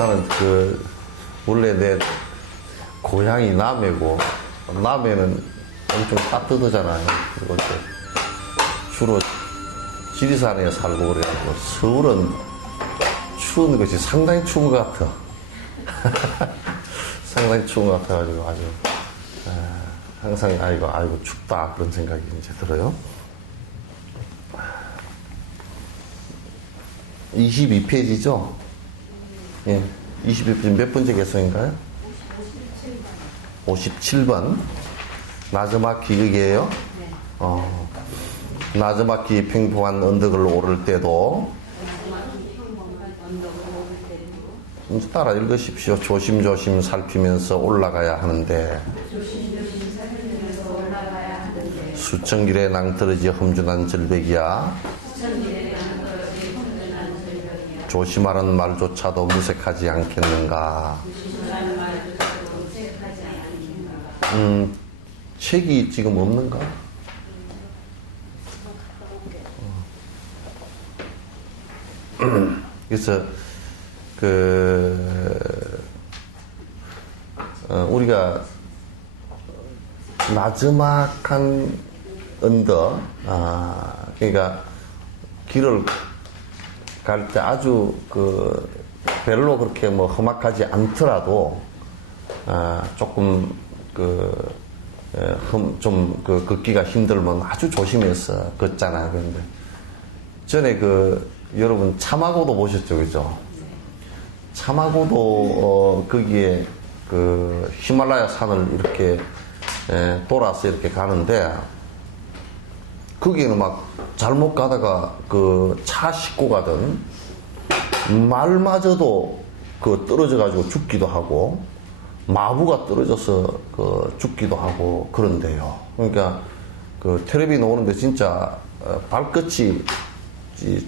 나는 원래 내 고향이 남해고, 남해는 엄청 따뜻하잖아요. 그리고 이제 주로 지리산에 살고 그래가지고, 서울은 추운 것이 상당히 추운 것 같아. 상당히 추운 것 같아가지고 아주, 항상 아이고 춥다 그런 생각이 이제 들어요. 22페이지죠? 예. 22페이지 몇 번째 개성인가요? 57번. 나즈마키 이게요? 나즈마키 평범한 언덕을 오를 때도 따라 읽으십시오. 조심조심 살피면서 올라가야 하는데 수천길에 낭떠러지 험준한 절벽이야. 조심하는 말조차도 무색하지 않겠는가. 책이 지금 없는가? 그래서 우리가 나즈막한 언덕, 그러니까 길을 갈 때 아주 별로 그렇게 뭐 험악하지 않더라도 조금 좀 걷기가 힘들면 아주 조심해서 걷잖아요. 그런데 전에 여러분 차마고도 보셨죠, 그죠? 차마고도 거기에 히말라야 산을 이렇게 돌아서 이렇게 가는데 거기는 막 잘못 가다가 차 싣고 가던 말마저도 떨어져 가지고 죽기도 하고 마부가 떨어져서 죽기도 하고 그런데요. 그러니까 텔레비 나오는데 진짜 발끝이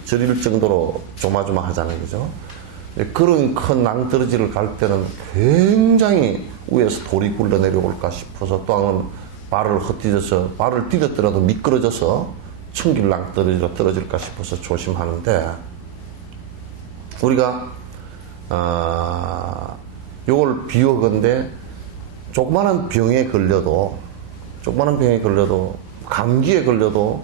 저릴 정도로 조마조마하잖아요, 그죠? 그런 큰 낭떠러지를 갈 때는 굉장히 위에서 돌이 굴러 내려올까 싶어서 또 하나는 발을 헛디뎌서 발을 디뎠더라도 미끄러져서 천길 낭떠러지로 떨어질까 싶어서 조심하는데 우리가 요걸 비유하건대 조그마한 병에 걸려도 감기에 걸려도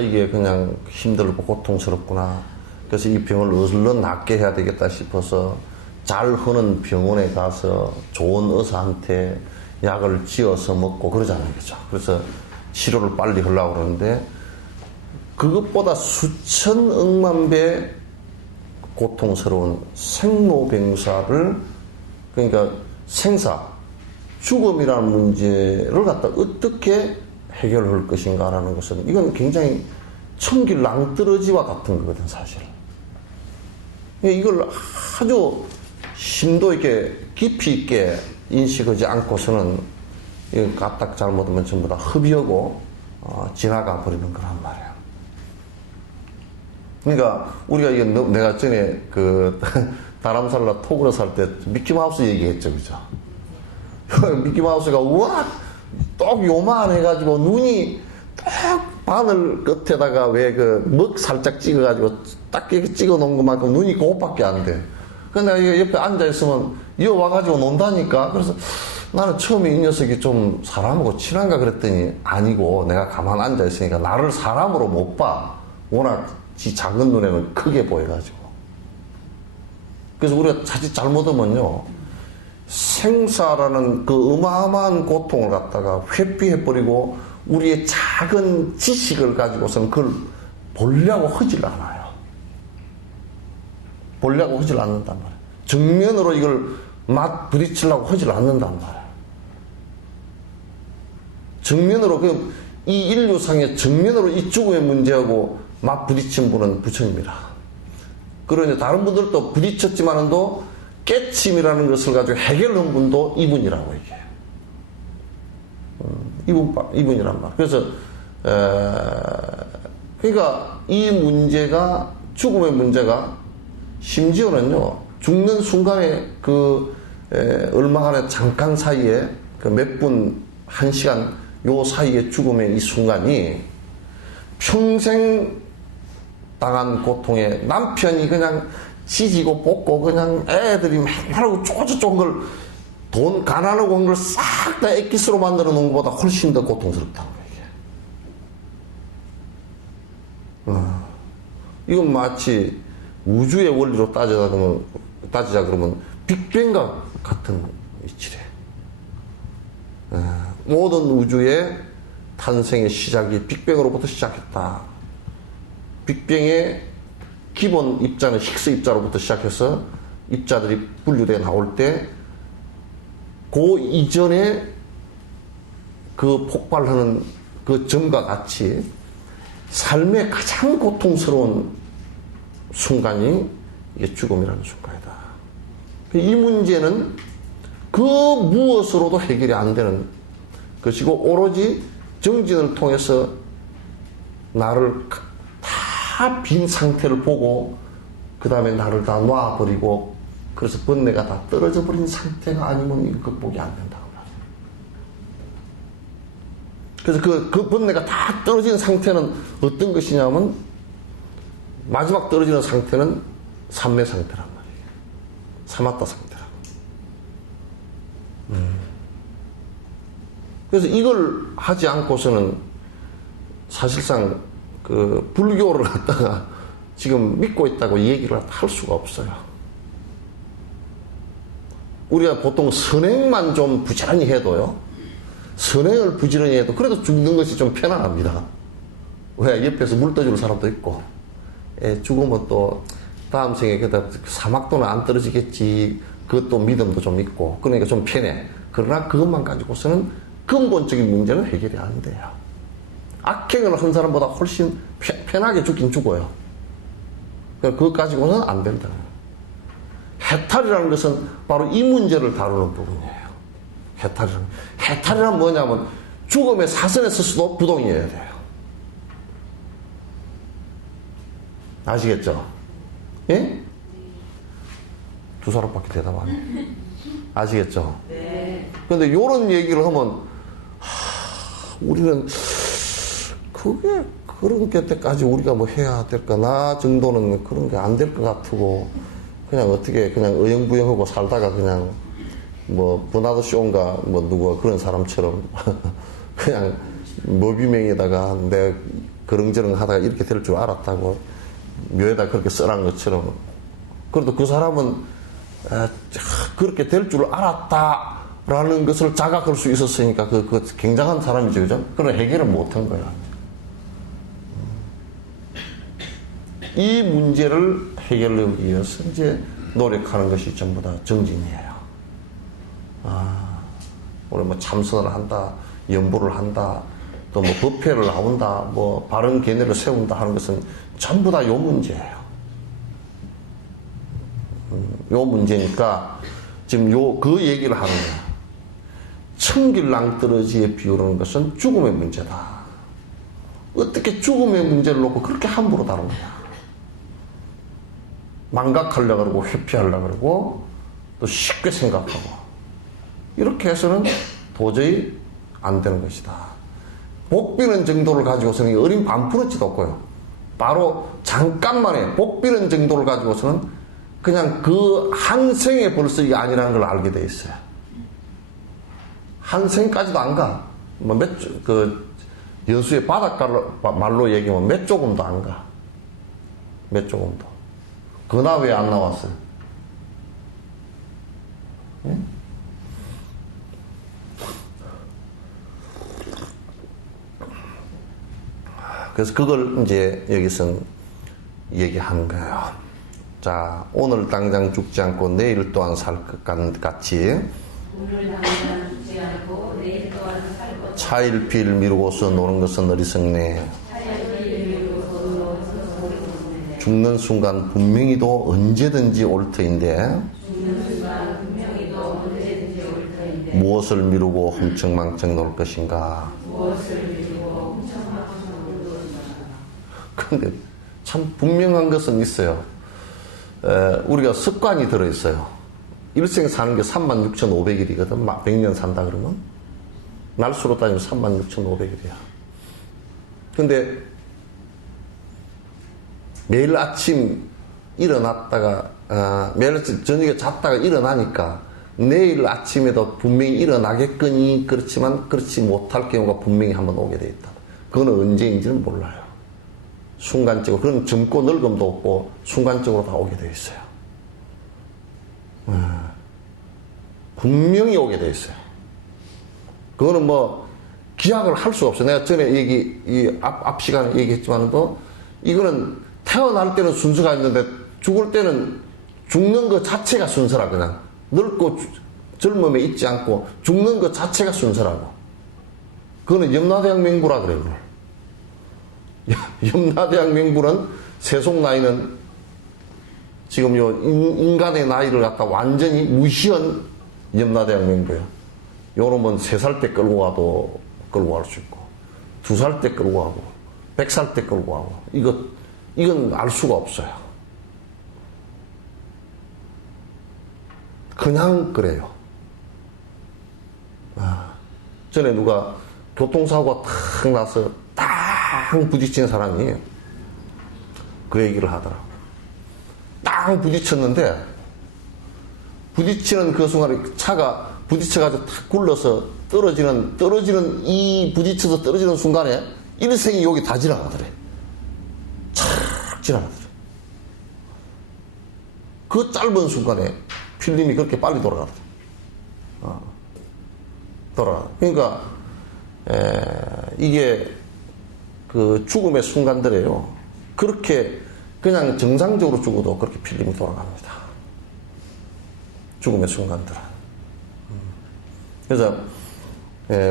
이게 그냥 힘들고 고통스럽구나. 그래서 이 병을 얼른 낫게 해야 되겠다 싶어서 잘 흐는 병원에 가서 좋은 의사한테 약을 지어서 먹고 그러잖아요. 그죠? 그래서 치료를 빨리 하려고 그러는데 그것보다 수천 억만 배 고통스러운 생로병사를 그러니까 죽음이라는 문제를 갖다 어떻게 해결할 것인가라는 것은 이건 굉장히 천길 낭떠러지와 같은 거거든, 사실. 이걸 아주 심도 있게 깊이 있게 인식하지 않고서는 이거 까딱 잘못하면 전부 다 흡입하고 지나가 버리는 거란 말이야. 그러니까 우리가 이게 내가 전에 다람살라 토그로 살 때 미키마우스 얘기했죠, 그죠? 미키마우스가 우와 똑 요만 해가지고 눈이 딱 바늘 끝에다가 왜 먹 살짝 찍어가지고 딱 이렇게 찍어 놓은 것만큼 눈이 그것밖에 안 돼. 근데 내가 옆에 앉아있으면 이어 와가지고 논다니까. 그래서 나는 처음에 이 녀석이 좀 사람하고 친한가 그랬더니 아니고 내가 가만 앉아있으니까 나를 사람으로 못 봐. 워낙 지 작은 눈에는 크게 보여가지고. 그래서 우리가 자칫 잘못하면요. 생사라는 어마어마한 고통을 갖다가 회피해버리고 우리의 작은 지식을 가지고서는 그걸 보려고 하질 않아요. 보려고 하질 않는단 말이에요. 정면으로 이걸 맞 부딪히려고 하질 않는단 말이에요. 정면으로 이 인류상의 정면으로 이 죽음의 문제하고 맞 부딪힌 분은 부처님이라. 그러니 다른 분들도 부딪혔지만도 깨침이라는 것을 가지고 해결한 분도 이분이라고 얘기해요. 이분이란 말. 그래서 그러니까 이 문제가 죽음의 문제가 심지어는요 죽는 순간에 얼마간의 잠깐 사이에 몇 분, 한 시간 요 사이에 죽음의 이 순간이 평생 당한 고통에 남편이 그냥 시지고 뽑고 그냥 애들이 맨날 하고 쪼저쫀 걸 돈 가난하고 한 걸 싹 다 액기스로 만들어 놓은 것보다 훨씬 더 고통스럽다는 거예요. 이건 마치 우주의 원리로 따지자 그러면 빅뱅과 같은 이치래. 모든 우주의 탄생의 시작이 빅뱅으로부터 시작했다. 빅뱅의 기본 입자는 힉스 입자로부터 시작해서 입자들이 분류되어 나올 때 그 이전에 그 폭발하는 그 점과 같이 삶의 가장 고통스러운 순간이 이게 죽음이라는 순간이다. 이 문제는 그 무엇으로도 해결이 안 되는 것이고 오로지 정진을 통해서 나를 다 빈 상태를 보고 그 다음에 나를 다 놔버리고 그래서 번뇌가 다 떨어져 버린 상태가 아니면 이거 극복이 안 된다고 말이에요. 그래서 그 번뇌가 다 떨어진 상태는 어떤 것이냐면 마지막 떨어지는 상태는 삼매 상태란 말이에요. 사마타 상태라고. 그래서 이걸 하지 않고서는 사실상 그 불교를 갖다가 지금 믿고 있다고 얘기를 할 수가 없어요. 우리가 보통 선행만 좀 부지런히 해도요. 선행을 부지런히 해도 그래도 죽는 것이 좀 편안합니다. 왜? 옆에서 물 떠줄 사람도 있고 죽으면 또 다음 생에 사막도는 안 떨어지겠지. 그것도 믿음도 좀 있고 그러니까 좀 편해. 그러나 그것만 가지고서는 근본적인 문제는 해결이 안 돼요. 악행을 한 사람보다 훨씬 편하게 죽긴 죽어요. 그것 가지고는 안 된다. 해탈이라는 것은 바로 이 문제를 다루는 부분이에요. 해탈이란 뭐냐면 죽음의 사선에 서서도 부동이어야 돼요. 아시겠죠? 예? 두 사람밖에 대답 안 해요. 아시겠죠? 네. 그런데 이런 얘기를 하면 우리는 그게 그런 때까지 우리가 뭐 해야 될까? 나 정도는 그런 게 안 될 것 같고 그냥 어떻게 그냥 어영부영하고 살다가 그냥 뭐 버나드 쇼인가 뭐 누가 그런 사람처럼 그냥 머비명에다가 내가 그릉저릉 하다가 이렇게 될 줄 알았다고 묘에다 그렇게 써란 것처럼 그래도 그 사람은 그렇게 될 줄 알았다라는 것을 자각할 수 있었으니까 그 굉장한 사람이죠, 그죠? 그런 해결을 못한 거야. 이 문제를 해결하기 위해서 이제 노력하는 것이 전부 다 정진이에요. 우리 뭐 참선을 한다, 연보를 한다, 또 뭐 법회를 나온다, 뭐 바른 견해를 세운다 하는 것은 전부 다 요 문제예요. 요 문제니까 지금 그 얘기를 하는 거야. 청길낭떠러지에 비우는 것은 죽음의 문제다. 어떻게 죽음의 문제를 놓고 그렇게 함부로 다루느냐. 망각하려고 그러고 회피하려고 그러고 또 쉽게 생각하고 이렇게 해서는 도저히 안 되는 것이다. 복비는 정도를 가지고서는 어린 반푼어치도 없고요. 바로 잠깐만에 복비는 정도를 가지고서는 그냥 그 한 생에 벌써 이게 아니라는 걸 알게 돼 있어요. 한 생까지도 안 가. 뭐 여수의 바닷가로 말로 얘기하면 몇 조금도 안 가. 몇 조금도. 그나 왜 안 나왔어요? 예? 그래서 그걸 이제 여기서 얘기하는 거예요. 자, 오늘 당장 죽지 않고 내일 또한 살 것 같이 오늘 당장 죽지 않고 내일 또한 살 것 같이 차일피일 미루고서 노는 것은 어리석네. 죽는 순간 분명히도 언제든지 올 터인데 무엇을 미루고 훔청망청 놀 것인가. 그런데 참 분명한 것은 있어요. 우리가 습관이 들어있어요. 일생 사는 게 36,500일이거든. 100년 산다 그러면 날수로 따지면 36,500일이야. 근데 매일 아침 일어났다가 매일 저녁에 잤다가 일어나니까 내일 아침에도 분명히 일어나겠거니 그렇지만 그렇지 못할 경우가 분명히 한번 오게 돼 있다. 그거는 언제인지는 몰라요. 순간적으로 그런 젊고 늙음도 없고 순간적으로 다 오게 돼 있어요. 분명히 오게 돼 있어요. 그거는 뭐 기약을 할 수가 없어요. 내가 전에 앞 시간에 얘기했지만도 이거는 태어날 때는 순서가 있는데 죽을 때는 죽는 것 자체가 순서라. 그냥 늙고 젊음에 있지 않고 죽는 것 자체가 순서라고. 그거는 염라대학 맹구라 그래요. 염라대학 맹구는 세속 나이는 지금 요 인간의 나이를 갖다 완전히 무시한 염라대학 맹구예요. 요놈은 3살 때 끌고 가도 끌고 갈 수 있고 2살 때 끌고 가고 100살 때 끌고 가고 이건 알 수가 없어요. 그냥 그래요. 전에 누가 교통사고가 탁 나서 땅 부딪힌 사람이 그 얘기를 하더라고. 땅 부딪혔는데 부딪히는 그 순간에 차가 부딪혀가지고 탁 굴러서 떨어지는 이 부딪혀서 떨어지는 순간에 일생이 여기 다 지나가더래. 착 지나가더래. 그 짧은 순간에 필름이 그렇게 빨리 돌아가더래. 돌아가. 그러니까 이게 그 죽음의 순간들이에요. 그렇게 그냥 정상적으로 죽어도 그렇게 필름이 돌아갑니다. 죽음의 순간들은. 그래서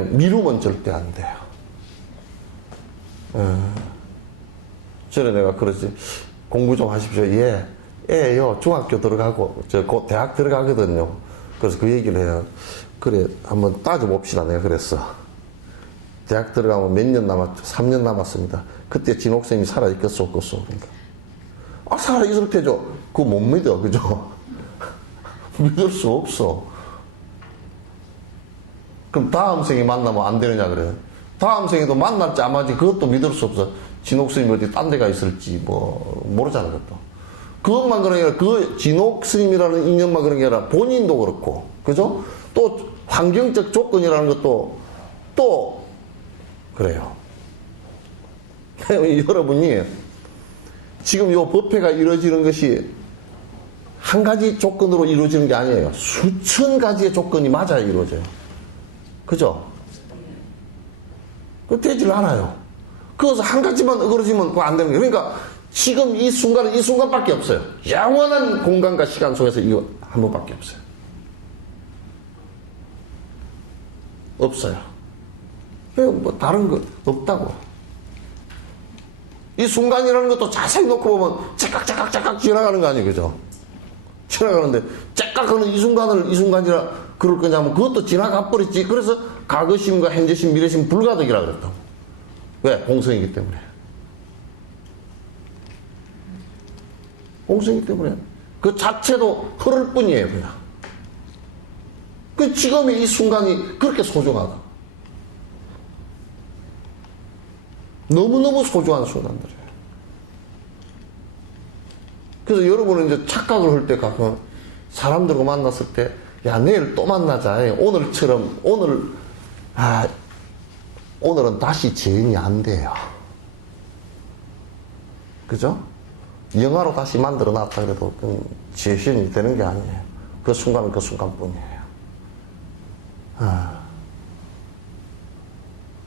미루면 절대 안 돼요. 전에 내가 그러지 공부 좀 하십시오. 예요 중학교 들어가고 곧 대학 들어가거든요. 그래서 그 얘기를 해요. 그래 한번 따져봅시다. 내가 그랬어. 대학 들어가면 몇 년 남았죠? 3년 남았습니다. 그때 진옥쌤이 살아있겠어 없겠어? 그러니까 살아있을 테죠. 그거 못 믿어. 그죠? 믿을 수 없어. 그럼 다음 생에 만나면 안 되느냐 그래. 다음 생에도 만날지 안 맞지 그것도 믿을 수 없어. 진옥스님이 어디 딴 데 가 있을지 뭐 모르잖아. 그것도. 그것만 그런 게 아니라 그 진옥스님이라는 인연만 그런 게 아니라 본인도 그렇고 그죠? 또 환경적 조건이라는 것도 또 그래요. 여러분이 지금 요 법회가 이루어지는 것이 한 가지 조건으로 이루어지는 게 아니에요. 수천 가지의 조건이 맞아야 이루어져요. 그죠? 그 되질 않아요. 그래서 한 가지만 어그러지면 그거 안 되는 거예요. 그러니까 지금 이 순간은 이 순간밖에 없어요. 영원한 공간과 시간 속에서 이거 한 번밖에 없어요. 없어요. 뭐 다른 거 없다고. 이 순간이라는 것도 자세히 놓고 보면 째깍째깍째깍 지나가는 거 아니에요. 그죠? 지나가는데 째깍하는 이 순간이라 그럴 거냐면 그것도 지나가 버렸지. 그래서 과거심과 현재심, 미래심 불가득이라 그랬다고. 왜? 공성이기 때문에. 공성이기 때문에. 그 자체도 흐를 뿐이에요. 그냥. 그 지금의 이 순간이 그렇게 소중하다. 너무너무 소중한 순간들이에요. 그래서 여러분은 이제 착각을 할 때 가끔 사람들과 만났을 때, 야, 내일 또 만나자. 오늘처럼, 오늘은 다시 재현이 안 돼요. 그죠? 영화로 다시 만들어 놨다 그래도 재현이 되는 게 아니에요. 그 순간은 그 순간뿐이에요.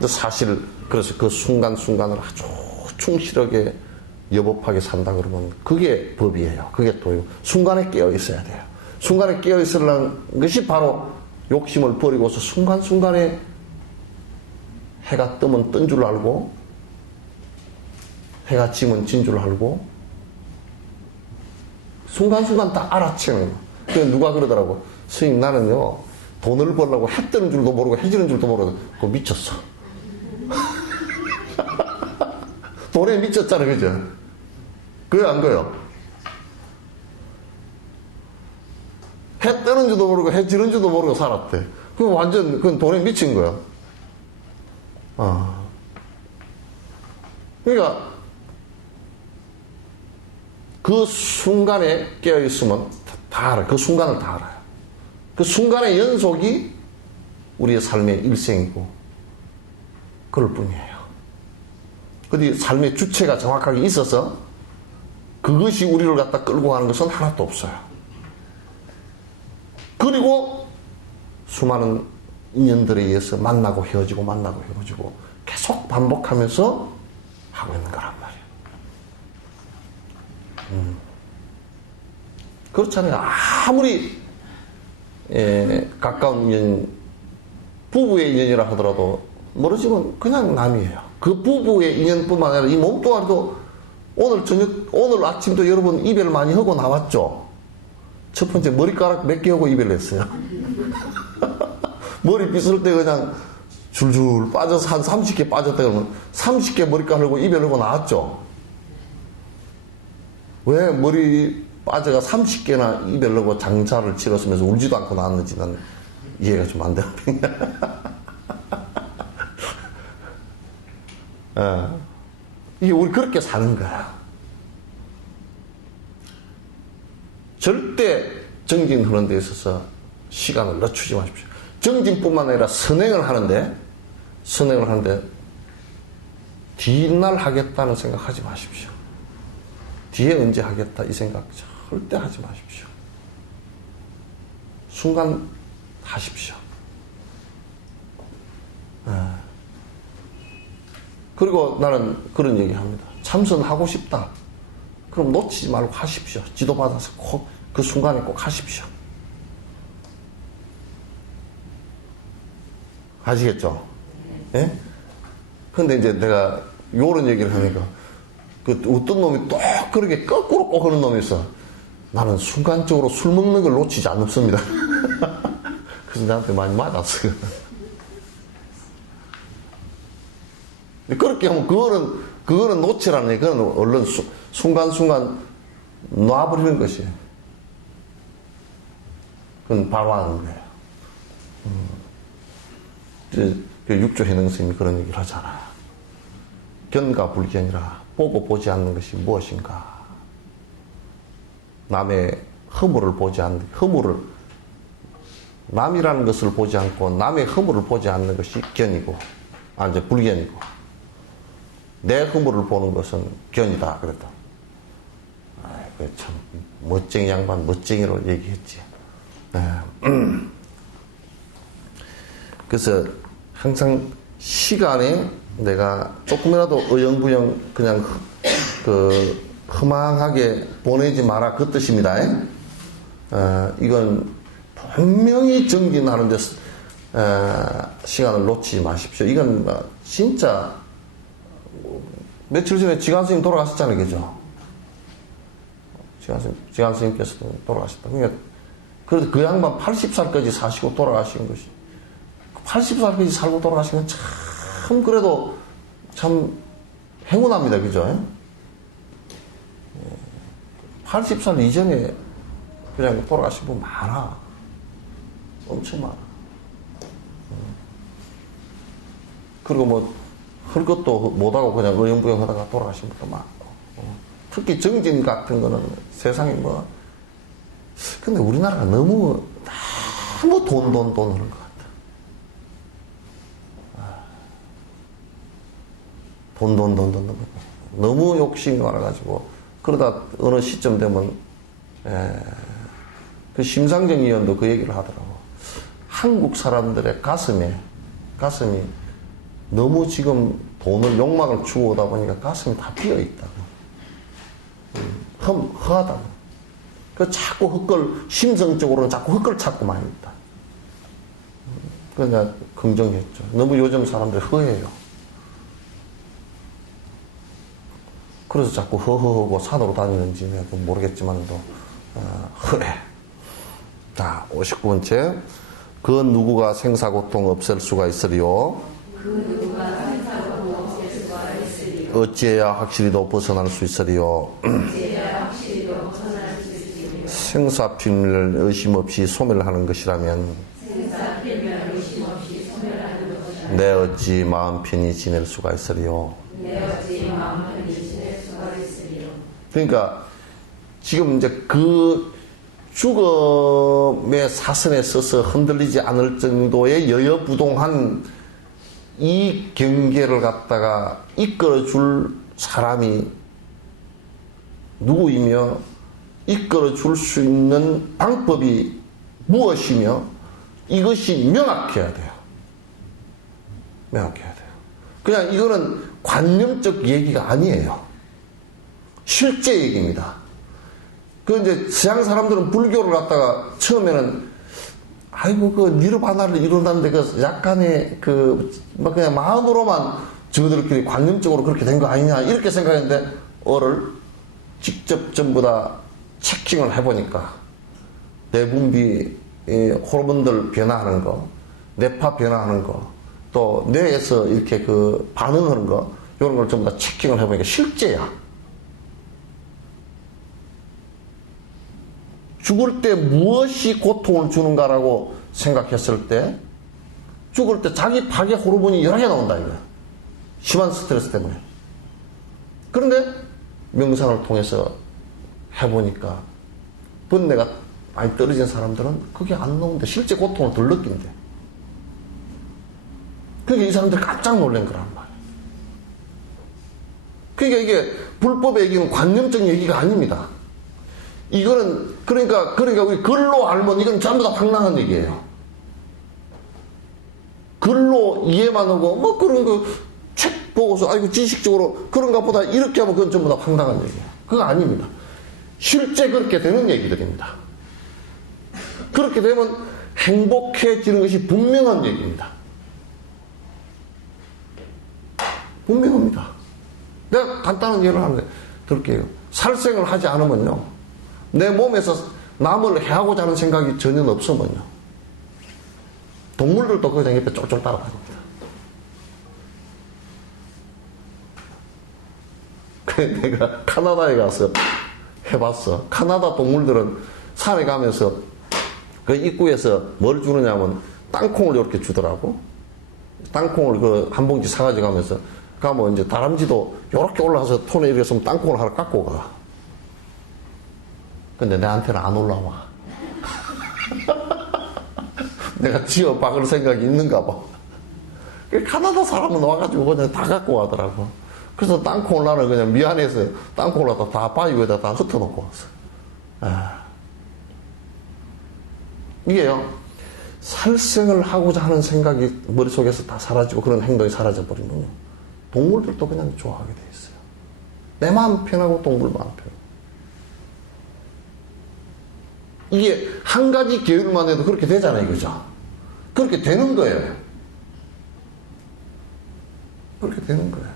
사실 그래서 그 순간순간을 아주 충실하게 여법하게 산다 그러면 그게 법이에요. 그게 또 순간에 깨어 있어야 돼요. 순간에 깨어 있으려는 것이 바로 욕심을 버리고서 순간순간에 해가 뜨면 뜬 줄 알고 해가 지면 진 줄 알고 순간순간 다 알아채는 거. 그래서 누가 그러더라고. 스님 나는요 돈을 벌려고 해 뜨는 줄도 모르고 해 지는 줄도 모르고 그거 미쳤어. 돈에 미쳤잖아. 그죠? 그래 안 그래요? 해 뜨는 줄도 모르고 해 지는 줄도 모르고 살았대. 그건 완전 그건 돈에 미친 거야. 그러니까 그 순간에 깨어있으면 다 알아요. 그 순간을 다 알아요. 그 순간의 연속이 우리의 삶의 일생이고 그럴 뿐이에요. 근데 삶의 주체가 정확하게 있어서 그것이 우리를 갖다 끌고 가는 것은 하나도 없어요. 그리고 수많은 인연들에 의해서 만나고 헤어지고 계속 반복하면서 하고 있는 거란 말이에요. 그렇잖아요. 아무리 가까운 인연, 부부의 인연이라 하더라도 멀어지면 그냥 남이에요. 그 부부의 인연뿐만 아니라 이 몸뚱아리도 오늘 아침도 여러분 이별 많이 하고 나왔죠? 첫 번째 머리카락 몇 개 하고 이별했어요. 머리 빗을 때 그냥 줄줄 빠져서 한 30개 빠졌다 그러면 30개 머리카락 하고 이별하고 나왔죠? 왜 머리 빠져가 30개나 이별하고 장사를 치렀으면서 울지도 않고 나왔는지 난 이해가 좀 안 되는 이게 우리 그렇게 사는 거야. 절대 정진하는 데 있어서 시간을 늦추지 마십시오. 정진뿐만 아니라 선행을 하는데 뒷날 하겠다는 생각하지 마십시오. 뒤에 언제 하겠다 이 생각 절대 하지 마십시오. 순간 하십시오. 그리고 나는 그런 얘기 합니다. 참선하고 싶다. 그럼 놓치지 말고 하십시오. 지도 받아서 꼭 그 순간에 꼭 하십시오. 아시겠죠? 예? 근데 이제 내가 요런 얘기를 하니까 그 어떤 놈이 또 그렇게 거꾸로 꼭 하는 놈이 있어. 나는 순간적으로 술 먹는 걸 놓치지 않습니다. 그래서 나한테 많이 맞았어요. 그렇게 하면 그거는 놓치라는 얘기. 그거는 얼른 순간순간 놔버리는 것이에요. 그건 바로 하는 거예요. 육조 해능 스님이 그런 얘기를 하잖아. 견가불견이라 보고 보지 않는 것이 무엇인가. 남의 허물을 보지 않는, 남이라는 것을 보지 않고 남의 허물을 보지 않는 것이 견이고, 이제 불견이고, 내 허물을 보는 것은 견이다. 그랬다. 참, 멋쟁이 양반, 멋쟁이로 얘기했지. 그래서 항상 시간에 내가 조금이라도 어영부영 그냥 허망하게 보내지 마라 그 뜻입니다. 이건 분명히 정진하는 데 시간을 놓치지 마십시오. 이건 진짜 며칠 전에 지관 스님 돌아가셨잖아요. 그죠? 지관 스님께서도 돌아가셨다. 그러니까 그래도 그 양반 80살까지 사시고 돌아가신 것이 80살까지 살고 돌아가신 건 참 그래도 참 행운합니다. 그죠? 80살 이전에 그냥 돌아가신 분 많아. 엄청 많아. 그리고 뭐 할 것도 못하고 그냥 어영부영 하다가 돌아가신 분도 많고. 특히 정진 같은 거는 세상에 뭐 근데 우리나라가 너무 돈 하는 것 같아. 돈. 너무 욕심이 많아가지고, 그러다 어느 시점 되면, 그 심상정 의원도 그 얘기를 하더라고. 한국 사람들의 가슴이 너무 지금 돈을, 욕망을 추구하다 보니까 가슴이 다 비어있다고. 허하다고. 그 자꾸 심성적으로는 자꾸 헛걸 찾고 많이 있다. 그래서 내가 긍정했죠. 너무 요즘 사람들 허해요. 그래서 자꾸 허허하고 산으로 다니는지 내가 모르겠지만도, 허해. 자, 59번째. 그 누구가 생사고통 없앨 수가 있으리요? 어찌해야 확실히도 벗어날 수 있으리요? 생사필멸을 의심 없이 소멸하는 것이라면 내 어찌 마음 편히 지낼 수가 있으리요? 그러니까 지금 이제 그 죽음의 사선에 서서 흔들리지 않을 정도의 여여부동한 이 경계를 갖다가 이끌어줄 사람이 누구이며 이끌어줄 수 있는 방법이 무엇이며 이것이 명확해야 돼요. 명확해야 돼요. 그냥 이거는 관념적 얘기가 아니에요. 실제 얘기입니다. 그 이제 서양 사람들은 불교를 갖다가 처음에는 아이고 그 니르바나를 이룬다는데 그 약간의 뭐 그냥 마음으로만 저들끼리 관념적으로 그렇게 된 거 아니냐 이렇게 생각했는데 어를 직접 전부 다 체킹을 해보니까 내분비 호르몬들 변화하는 거, 뇌파 변화하는 거, 또 뇌에서 이렇게 그 반응하는 거 이런 걸 전부 다 체킹을 해보니까 실제야. 죽을 때 무엇이 고통을 주는가라고 생각했을 때 죽을 때 자기 파괴 호르몬이 여러 개 나온다 이거야. 심한 스트레스 때문에. 그런데 명상을 통해서 해보니까 번뇌가 많이 떨어진 사람들은 그게 안 나오는데 실제 고통을 덜 느낀대. 그러니까 이 사람들이 깜짝 놀란 거란 말이야. 그러니까 이게 불법의 얘기는 관념적 얘기가 아닙니다. 이거는 그러니까 우리 글로 알면 이건 전부 다 황당한 얘기예요. 글로 이해만 하고 뭐 그런 거 책 보고서 아이고 지식적으로 그런가 보다 이렇게 하면 그건 전부 다 황당한 얘기예요. 그거 아닙니다. 실제 그렇게 되는 얘기들입니다. 그렇게 되면 행복해지는 것이 분명한 얘기입니다. 분명합니다. 내가 간단한 예를 하나 들을게요. 살생을 하지 않으면요. 내 몸에서 남을 해하고자 하는 생각이 전혀 없으면요. 동물들도 그냥 옆에 쫄쫄 따라다닙니다. 그래 내가 카나다에 가서 해봤어. 카나다 동물들은 산에 가면서 그 입구에서 뭘 주느냐면 땅콩을 이렇게 주더라고. 땅콩을 그 한 봉지 사가지고 가면서 가면 이제 다람쥐도 이렇게 올라가서 톤에 이렇게 있으면 땅콩을 하나 깎고 가. 근데 내한테는 안 올라와. 내가 지어 박을 생각이 있는가 봐. 카나다 사람은 와가지고 그냥 다 갖고 가더라고. 그래서 땅콩을 나는 그냥 미안해서 땅콩을 다 바위 위에다 다 흩어놓고 왔어. 이게요, 살생을 하고자 하는 생각이 머릿속에서 다 사라지고 그런 행동이 사라져버리면요. 동물들도 그냥 좋아하게 돼 있어요. 내 마음 편하고 동물 마음 편하고. 이게 한 가지 계율만 해도 그렇게 되잖아요. 그죠? 그렇게 되는 거예요. 그렇게 되는 거예요.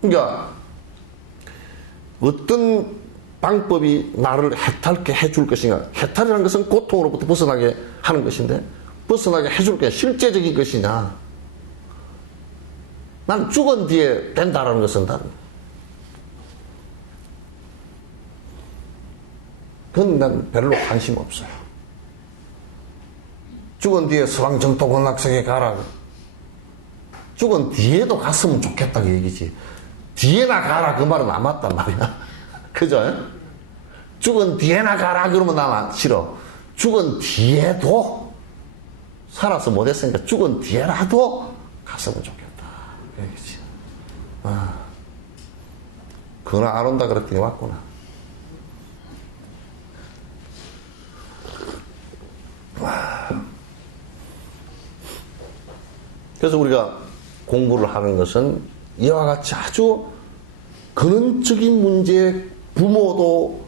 그러니까 어떤 방법이 나를 해탈케 해줄 것인가. 해탈이라는 것은 고통으로부터 벗어나게 하는 것인데 벗어나게 해줄 게 실제적인 것이냐. 난 죽은 뒤에 된다라는 것은 다른. 그건 난 별로 관심 없어요. 죽은 뒤에 서방정토권락석에 가라. 죽은 뒤에도 갔으면 좋겠다고 얘기지. 뒤에나 가라 그 말은 안 맞단 말이야. 그죠? 죽은 뒤에나 가라 그러면 난 싫어. 죽은 뒤에도 살아서 못했으니까 죽은 뒤에라도 갔으면 좋겠다. 얘기지. 그나 안 온다 그랬더니 왔구나. 그래서 우리가 공부를 하는 것은 이와 같이 아주 근원적인 문제에 부모도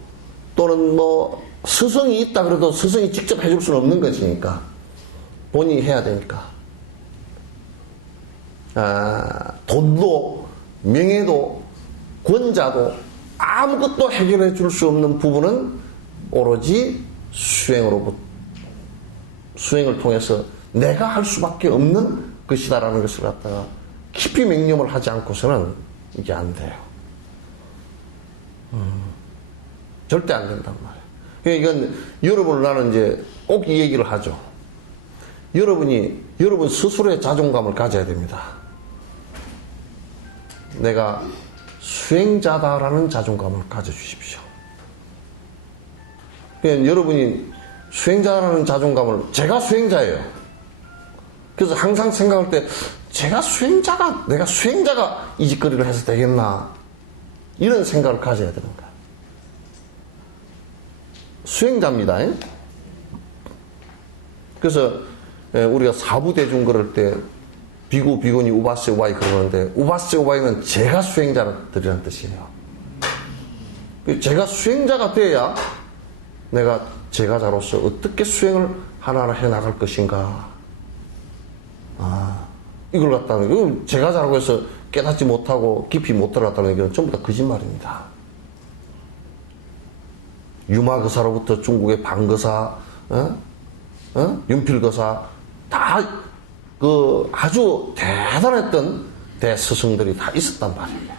또는 뭐 스승이 있다 그래도 스승이 직접 해줄 수는 없는 것이니까 본인이 해야 되니까 돈도 명예도 권자도 아무것도 해결해 줄 수 없는 부분은 오로지 수행을 통해서 내가 할 수밖에 없는 것이다라는 것을 갖다가 깊이 맹념을 하지 않고서는 이게 안 돼요. 절대 안 된단 말이에요. 이건 여러분을 나는 이제 꼭 이 얘기를 하죠. 여러분 스스로의 자존감을 가져야 됩니다. 내가 수행자다라는 자존감을 가져주십시오. 그러니까 여러분이 수행자라는 자존감을, 제가 수행자예요. 그래서 항상 생각할 때 내가 수행자가 이 짓거리를 해서 되겠나, 이런 생각을 가져야 되는 거야. 수행자입니다. 그래서 우리가 사부대중 그럴 때 비구, 비구니, 우바세, 우바이 그러는데, 우바세, 우바이는 제가 수행자들이라는 뜻이에요. 제가 수행자가 돼야 내가 제가자로서 어떻게 수행을 하나하나 해나갈 것인가. 이걸 갖다는, 이건 제가자라고 해서 깨닫지 못하고 깊이 못 들어갔다는 얘기는 전부 다 거짓말입니다. 유마거사로부터 중국의 방거사, 윤필거사, 다 아주 대단했던 대스승들이 다 있었단 말이에요.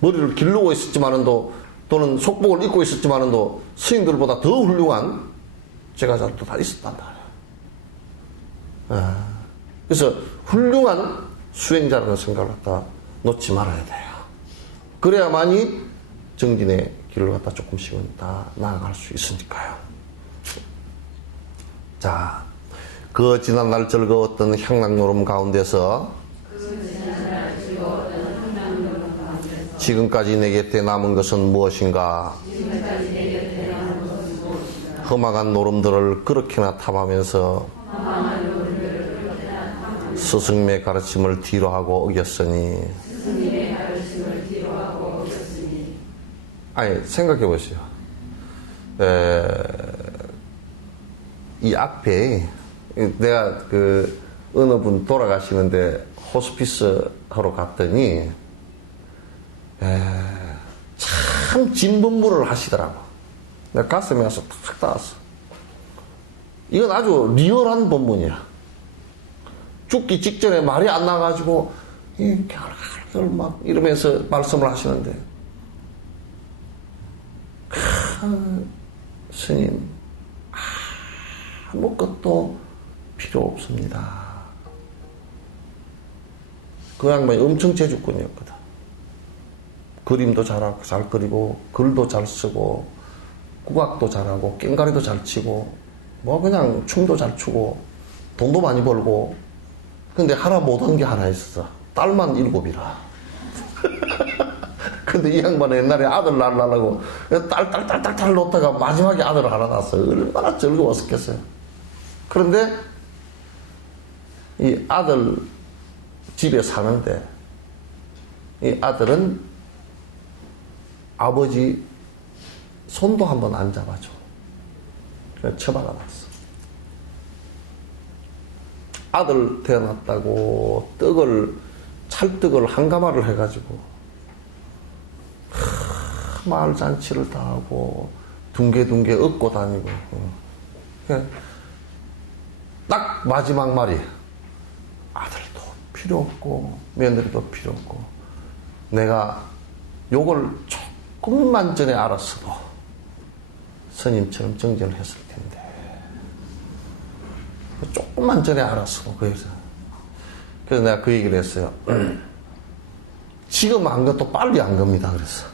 머리를 기르고 있었지만은도, 또는 속복을 입고 있었지만은도 스님들보다 더 훌륭한 제가자들도 다 있었단 말이에요. 그래서 훌륭한 수행자라는 생각을 갖다 놓지 말아야 돼요. 그래야만이 정진의 길을 갖다 조금씩은 다 나아갈 수 있으니까요. 자, 그 지난날 즐거웠던 향락노름 가운데서 지금까지 내 곁에 남은 것은 무엇인가? 험악한 노름들을 그렇게나 탐하면서 스승의 가르침을 뒤로하고 어겼으니, 아니 생각해 보세요. 이 앞에 내가 어느 분 돌아가시는데 호스피스 하러 갔더니 참 진분물을 하시더라고. 내가 가슴에 와서 탁 닿았어. 이건 아주 리얼한 본문이야. 죽기 직전에 말이 안 나가지고 막 이러면서 말씀을 하시는데, 스님 아무것도 필요 없습니다. 그 양반이 엄청 재주꾼이었거든. 그림도 잘하고 잘 그리고 글도 잘 쓰고 국악도 잘하고 깽가리도 잘 치고 뭐 그냥 춤도 잘 추고 돈도 많이 벌고. 근데 하나 못한 게 하나 있었어. 딸만 7이라. 근데 이 양반은 옛날에 아들 낳으려고 딸 놓다가 마지막에 아들을 하나 낳았어요. 얼마나 즐거웠었겠어요. 그런데 이 아들 집에 사는데 이 아들은 아버지 손도 한번 안 잡아줘. 그냥 처박아 놨어. 아들 태어났다고 찰떡을 한 가마를 해가지고 마을 잔치를 다 하고 둥개둥개 업고 다니고. 딱 마지막 말이 아들도 필요 없고 며느리도 필요 없고 내가 요걸 조금만 전에 알았어도 스님처럼 정진을 했을 텐데, 조금만 전에 알았어. 그래서 내가 그 얘기를 했어요. 지금 안 것도 빨리 안 겁니다. 그래서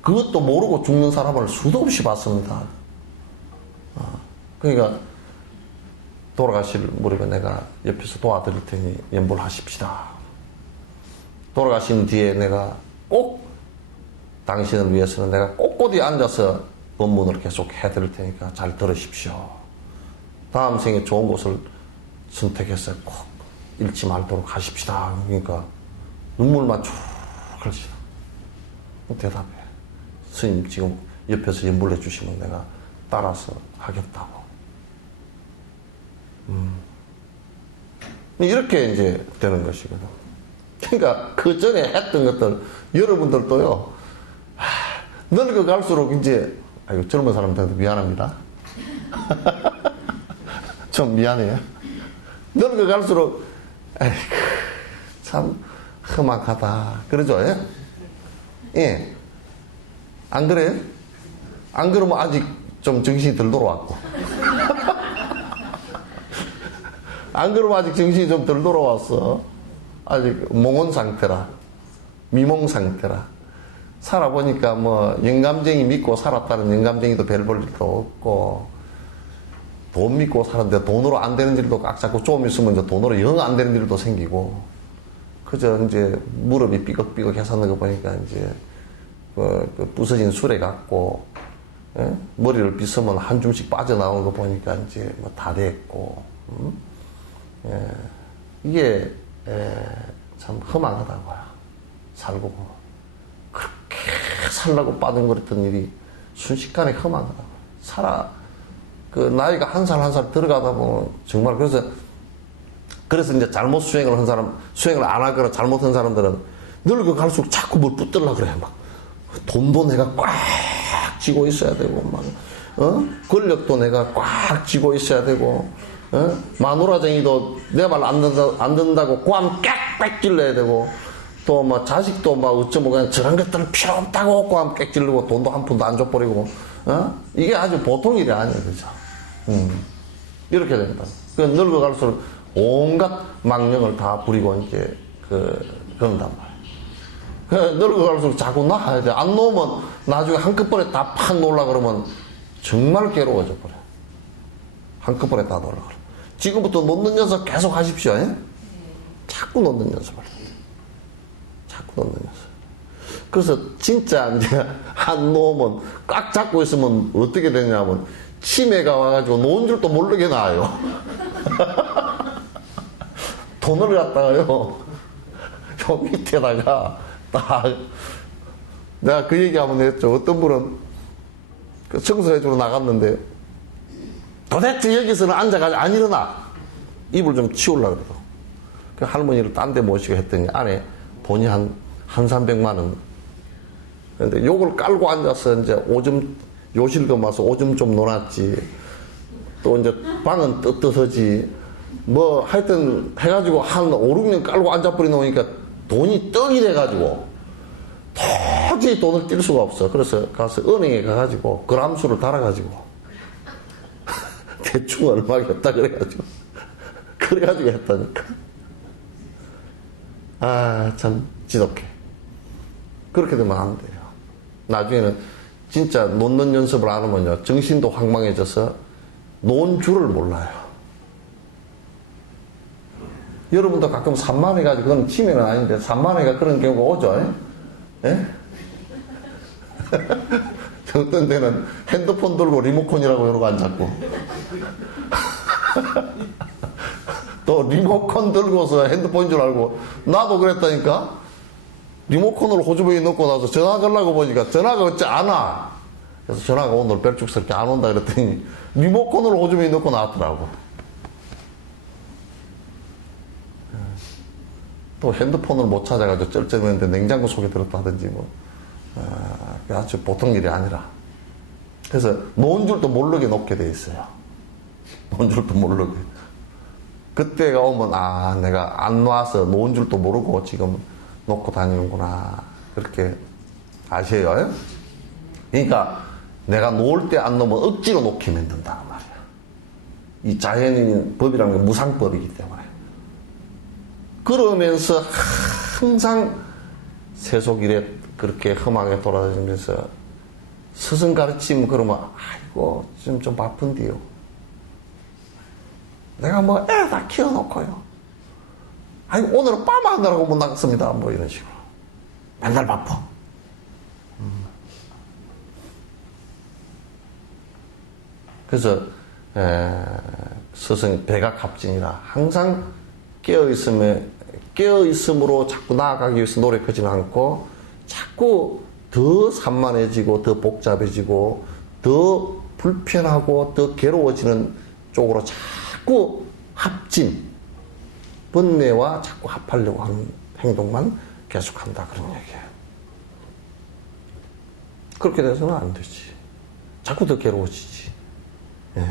그것도 모르고 죽는 사람을 수도 없이 봤습니다. 그러니까 돌아가실 무렵에 내가 옆에서 도와드릴 테니 연보를 하십시다. 돌아가신 뒤에 내가 꼭 당신을 위해서는 내가 꼿꼿이 앉아서 법문을 계속 해드릴 테니까 잘 들으십시오. 다음 생에 좋은 곳을 선택해서 꼭 잃지 말도록 하십시다. 그러니까 눈물만 쭉 흘리시다. 대답해. 스님 지금 옆에서 연불해 주시면 내가 따라서 하겠다고. 이렇게 이제 되는 것이거든. 그러니까 그 전에 했던 것들 여러분들도요. 늙어갈수록 이제 아이고 젊은 사람들한테 미안합니다. 좀 미안해요. 늙어갈수록 에이구 참 험악하다 그러죠. 예? 예. 안 그래요? 안 그러면 아직 좀 정신이 덜 돌아왔고. 안 그러면 아직 정신이 좀 덜 돌아왔어. 아직 몽혼 상태라. 미몽 상태라. 살아보니까 뭐 영감쟁이 믿고 살았다는 영감쟁이도 별 볼 일도 없고, 돈 믿고 살았는데 돈으로 안 되는 일도 꽉 잡고 좀 있으면 이제 돈으로 영 안 되는 일도 생기고, 그저 이제 무릎이 삐걱삐걱 해서는 거 보니까 이제 그 부서진 수레 같고, 예? 머리를 빗으면 한 줌씩 빠져나오는 거 보니까 이제 뭐 다 됐고, 예. 이게 참 허망하다고요. 살고 보면. 그렇게 살라고 빠둥거렸던 일이 순식간에 허망하다고. 그 나이가 한 살 한 살 들어가다 보면 정말 그래서 이제 잘못 수행을 한 사람, 수행을 안 하거나 잘못한 사람들은 늙어갈수록 자꾸 뭘 붙들라 그래. 막 돈도 내가 꽉 쥐고 있어야 되고, 막 권력도 내가 꽉 쥐고 있어야 되고, 마누라쟁이도 내 말 안 듣는다고 꽝 깍깍 찔러야 되고, 또 뭐 자식도 막 어쩌면 그냥 저런 것들은 필요 없다고 꽝 깍 찔르고 돈도 한 푼도 안 줘버리고, 이게 아주 보통 일이 아니에요, 그죠? 이렇게 된다. 그 늙어갈수록 온갖 망령을 다 부리고 이제 그런단 말이에요. 늙어갈수록 자꾸 낳아야 돼. 안 놓으면 나중에 한꺼번에 다 팍 놓으려 그러면 정말 괴로워져 버려. 한꺼번에 다 놓으려 그래. 지금부터 놓는 연습 계속 하십시오. 예? 자꾸 놓는 연습을 해야 돼. 자꾸 놓는 연습. 그래서 진짜 이제 안 놓으면 꽉 잡고 있으면 어떻게 되냐면 치매가 와가지고 놓은 줄도 모르게 나와요. 돈을 갖다가요, 요 밑에다가 딱, 내가 그 얘기 한번 했죠. 어떤 분은 그 청소해주러 나갔는데 도대체 여기서는 앉아가지고 안 일어나. 입을 좀 치우려고 그래도. 그 할머니를 딴 데 모시고 했더니 안에 돈이 한 300만 원. 근데 요걸 깔고 앉아서 이제 오줌, 요실금 와서 오줌 좀 놀았지. 또 이제 방은 떳떳하지. 뭐 하여튼 해가지고 한 5, 6년 깔고 앉아버리 놓으니까 돈이 떡이 돼가지고 도저히 돈을 띨 수가 없어. 그래서 가서 은행에 가가지고 그람수를 달아가지고 대충 얼마겠다 그래가지고 했다니까. 아, 참 지독해. 그렇게 되면 안 돼요. 나중에는 진짜 놓는 연습을 안 하면요, 정신도 황망해져서 놓은 줄을 몰라요. 여러분도 가끔 산만해가지고, 그건 치매는 아닌데 산만해가 그런 경우가 오죠. 예? 어떤 데는 핸드폰 들고 리모컨이라고 이러고 앉았고 또 리모컨 들고서 핸드폰인 줄 알고, 나도 그랬다니까. 리모컨으로 호주머니에 넣고 나서 전화 걸라고 보니까 전화가 어찌 안 와. 그래서 전화가 오늘 별쭉스럽게 안 온다 그랬더니 리모컨으로 호주머니에 넣고 나왔더라고. 또 핸드폰을 못 찾아가지고 쩔쩔했는데 냉장고 속에 들었다든지 뭐. 아주 보통 일이 아니라. 그래서 놓은 줄도 모르게 놓게 돼 있어요. 놓은 줄도 모르게. 그때가 오면, 아, 내가 안 놔서 놓은 줄도 모르고 지금 놓고 다니는구나. 그렇게 아셔요. 그러니까 내가 놓을 때 안 놓으면 억지로 놓게 만든다는 말이야. 이 자연인 법이라는 게 무상법이기 때문에. 그러면서 항상 세속일에 그렇게 험하게 돌아다니면서 스승 가르치면 그러면, 아이고, 지금 좀 바쁜데요. 내가 뭐 애 다 키워놓고요. 아이고, 오늘은 빠마 하느라고 못 나갔습니다. 뭐 이런 식으로. 맨날 바빠. 그래서 스승이 백악합진이라 항상 깨어있음으로 자꾸 나아가기 위해서 노력하지는 않고, 자꾸 더 산만해지고 더 복잡해지고 더 불편하고 더 괴로워지는 쪽으로 자꾸 합진, 번뇌와 자꾸 합하려고 하는 행동만 계속한다, 그런 얘기예요. 그렇게 돼서는 안 되지. 자꾸 더 괴로워지지. 예.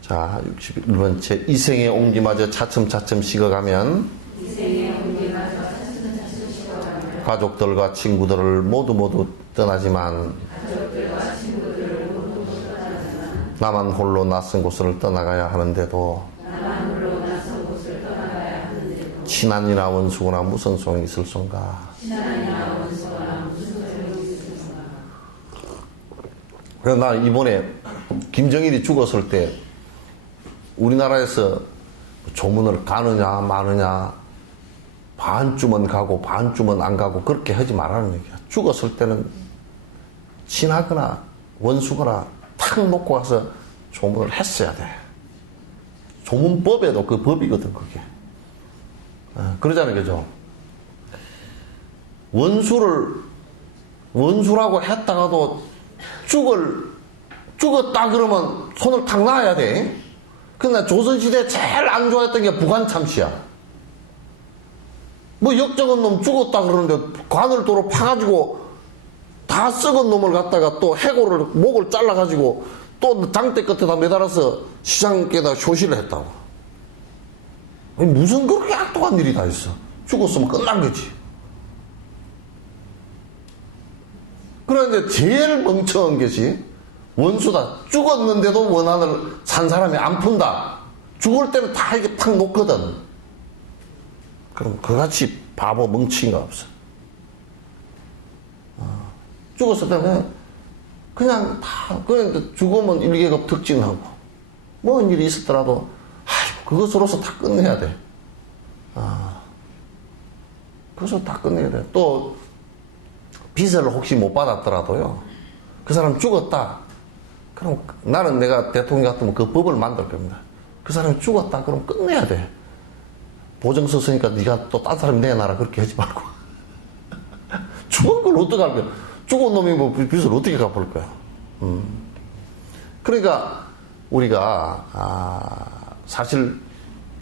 자, 61번째. 이생의 옹기마저 차츰차츰 식어가면 가족들과 친구들을 모두 떠나지만 나만 홀로 낯선 곳을 떠나가야 하는데도 친한이나 원수거나 무슨 소용이 있을 손가. 그래서 나 이번에 김정일이 죽었을 때 우리나라에서 조문을 가느냐 마느냐, 반쯤은 가고 반쯤은 안 가고 그렇게 하지 말라는 얘기야. 죽었을 때는 친하거나 원수거나 탁 놓고 가서 조문을 했어야 돼. 조문법에도 그 법이거든, 그게. 그러잖아요, 그죠? 원수라고 했다가도 죽었다 그러면 손을 탁 놔야 돼. 근데 조선시대에 제일 안 좋아했던 게 부관 참시야. 뭐 역적은 놈 죽었다 그러는데 관을 도로 파가지고 다 썩은 놈을 갖다가 또 해골을 목을 잘라가지고 또 장대 끝에다 매달아서 시장께다 효시를 했다고. 아니, 무슨 그렇게 악독한 일이 다 있어. 죽었으면 끝난 거지. 그런데 제일 멍청한 것이 원수다. 죽었는데도 원한을 산 사람이 안 푼다. 죽을 때는 다 이렇게 탁 놓거든. 그럼 그같이 바보 멍청이가 없어. 죽었을 때는 그냥 다, 그런데 죽으면 일계급 특진하고, 뭔 일이 있었더라도, 그것으로서 다 끝내야 돼. 그것으로 다 끝내야 돼. 또, 빚을 혹시 못 받았더라도요, 그 사람 죽었다. 그럼 나는 내가 대통령 같으면 그 법을 만들 겁니다. 그 사람이 죽었다. 그럼 끝내야 돼. 보증서 쓰니까 네가 또 딴 사람이 내놔라. 그렇게 하지 말고. 죽은 걸 어떡할 거야. 죽은 놈이 뭐 빚을 어떻게 갚을 거야. 그러니까 우리가 사실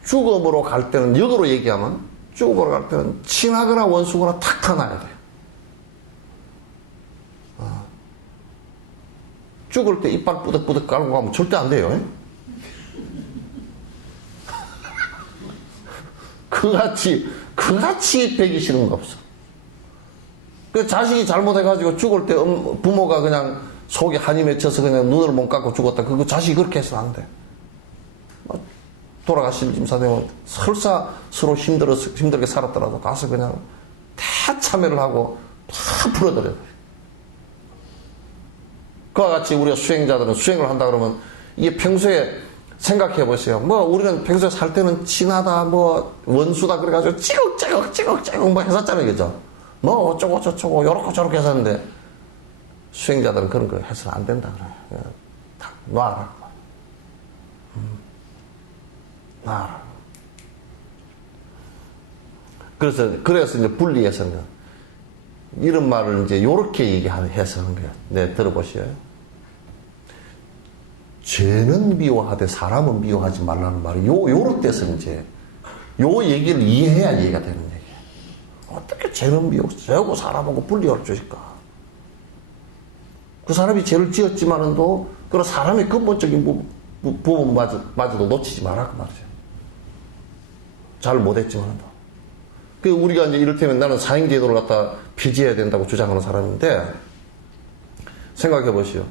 죽음으로 갈 때는, 역으로 얘기하면 죽음으로 갈 때는 친하거나 원수거나 탁 타놔야 돼. 죽을 때 이빨 뿌덕뿌덕 깔고 가면 절대 안 돼요. 그같이 배기 싫은 거 없어. 그 자식이 잘못해가지고 죽을 때 부모가 그냥 속에 한이 맺혀서 그냥 눈을 못 감고 죽었다. 그거 자식이 그렇게 해서는 안 돼. 돌아가실 짐사되면 설사 서로 힘들게 살았더라도 가서 그냥 다 참여를 하고 다 풀어드려야 돼. 그와 같이 우리가 수행자들은 수행을 한다 그러면 이게 평소에 생각해 보세요. 뭐 우리는 평소에 살 때는 친하다, 뭐 원수다 그래가지고 찌걱찌걱 뭐 했었잖아요, 그죠? 뭐 어쩌고 저쩌고 요렇게 저렇게 했었는데 수행자들은 그런 거 해서는 안 된다 그래요. 그냥 탁 놔라. 놔라. 그래서 이제 분리해서는 이런 말을 이제 요렇게 얘기해서 하는 거예요. 네, 들어보시요. 죄는 미워하되 사람은 미워하지 말라는 말이 요럴 때서 이제 요 얘기를 이해해야 이해가 되는 얘기예요. 어떻게 죄는 미워하고 사람하고 분리할 수 있을까? 그 사람이 죄를 지었지만은도 그런 사람의 근본적인 부분마저도 놓치지 마라 그 말이죠. 잘 못했지만도. 그 우리가 이제 이를테면 나는 사형제도를 갖다 폐지해야 된다고 주장하는 사람인데 생각해 보시오.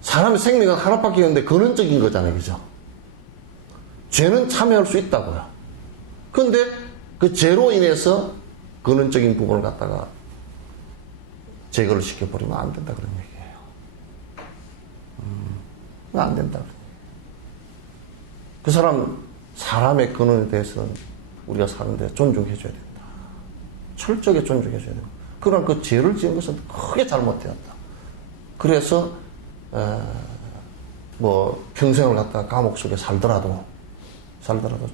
사람의 생명은 하나밖에 없는데 근원적인 거잖아요, 그죠? 죄는 참여할 수 있다고요. 그런데 그 죄로 인해서 근원적인 부분을 갖다가 제거를 시켜버리면 안 된다 그런 얘기예요. 안 된다. 그 사람의 근원에 대해서는 우리가 사는데 존중해줘야 된다. 철저하게 존중해줘야 된다. 그러나 그 죄를 지은 것은 크게 잘못되었다. 그래서 뭐 평생을 갖다가 감옥 속에 살더라도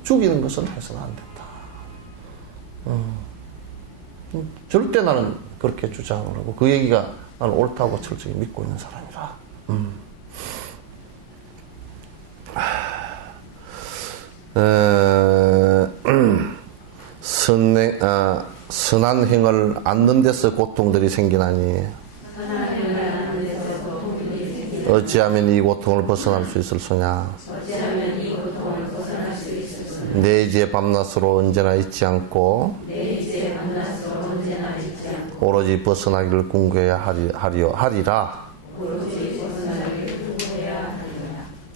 죽이는 것은 해서는 안 된다. 절대 나는 그렇게 주장을 하고 그 얘기가 나는 옳다고 철저히 믿고 있는 사람이라. 선한 행을 않는 데서 고통들이 생기나니 어찌하면 이 고통을 벗어날 수 있을 소냐. 내 이제 밤낮으로 언제나 잊지 않고 오로지 벗어나기를 궁구해야 하리라.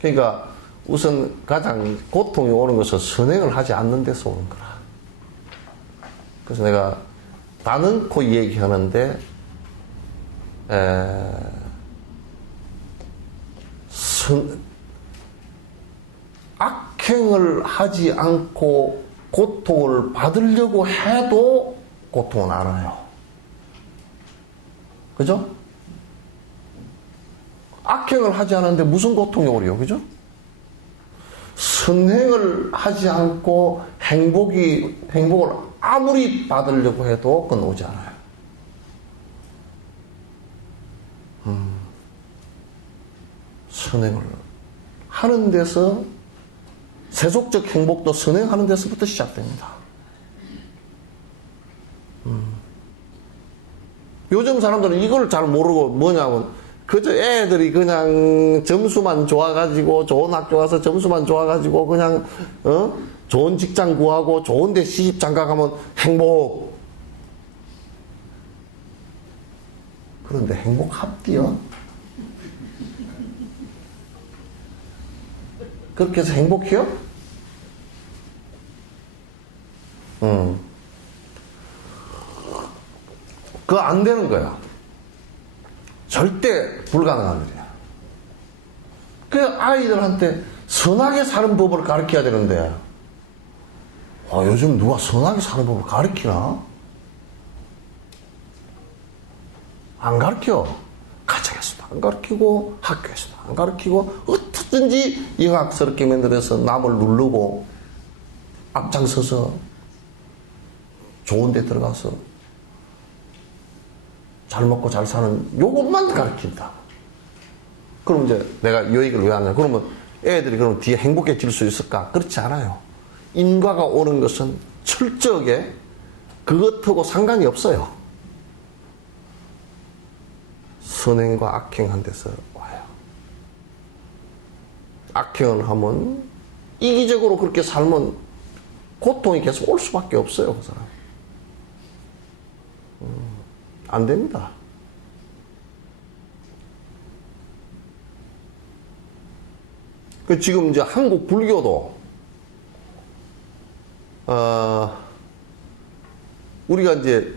그러니까 우선 가장 고통이 오는 것은 선행을 하지 않는 데서 오는 거라. 그래서 내가 다는코 얘기하는데, 악행을 하지 않고 고통을 받으려고 해도 고통은 알아요. 그죠? 악행을 하지 않았는데 무슨 고통이 오리요? 그죠? 선행을 하지 않고 행복을 아무리 받으려고 해도 그건 오지 않아요. 선행을 하는 데서 세속적 행복도 선행하는 데서부터 시작됩니다. 요즘 사람들은 이걸 잘 모르고 뭐냐면 그저 애들이 그냥 점수만 좋아가지고 좋은 학교 가서 점수만 좋아가지고 그냥 좋은 직장 구하고 좋은 데 시집 장가가면 행복. 그런데 행복합디요? 그렇게 해서 행복해요? 그거 안 되는 거야. 절대 불가능한 일이야. 그 아이들한테 선하게 사는 법을 가르쳐야 되는데, 요즘 누가 선하게 사는 법을 가르치나? 안 가르쳐. 가정에서도 안 가르치고, 학교에서도 안 가르치고, 어떻든지 영악스럽게 만들어서 남을 누르고, 앞장서서 좋은 데 들어가서 잘 먹고 잘 사는 요것만 가르친다. 그럼 이제 내가 이 얘기를 왜 하냐. 그러면 애들이 그럼 뒤에 행복해질 수 있을까? 그렇지 않아요. 인과가 오는 것은 철저하게 그것하고 상관이 없어요. 선행과 악행한 데서 와요. 악행을 하면 이기적으로 그렇게 살면 고통이 계속 올 수밖에 없어요. 그 사람. 안 됩니다. 그 지금 이제 한국 불교도 우리가 이제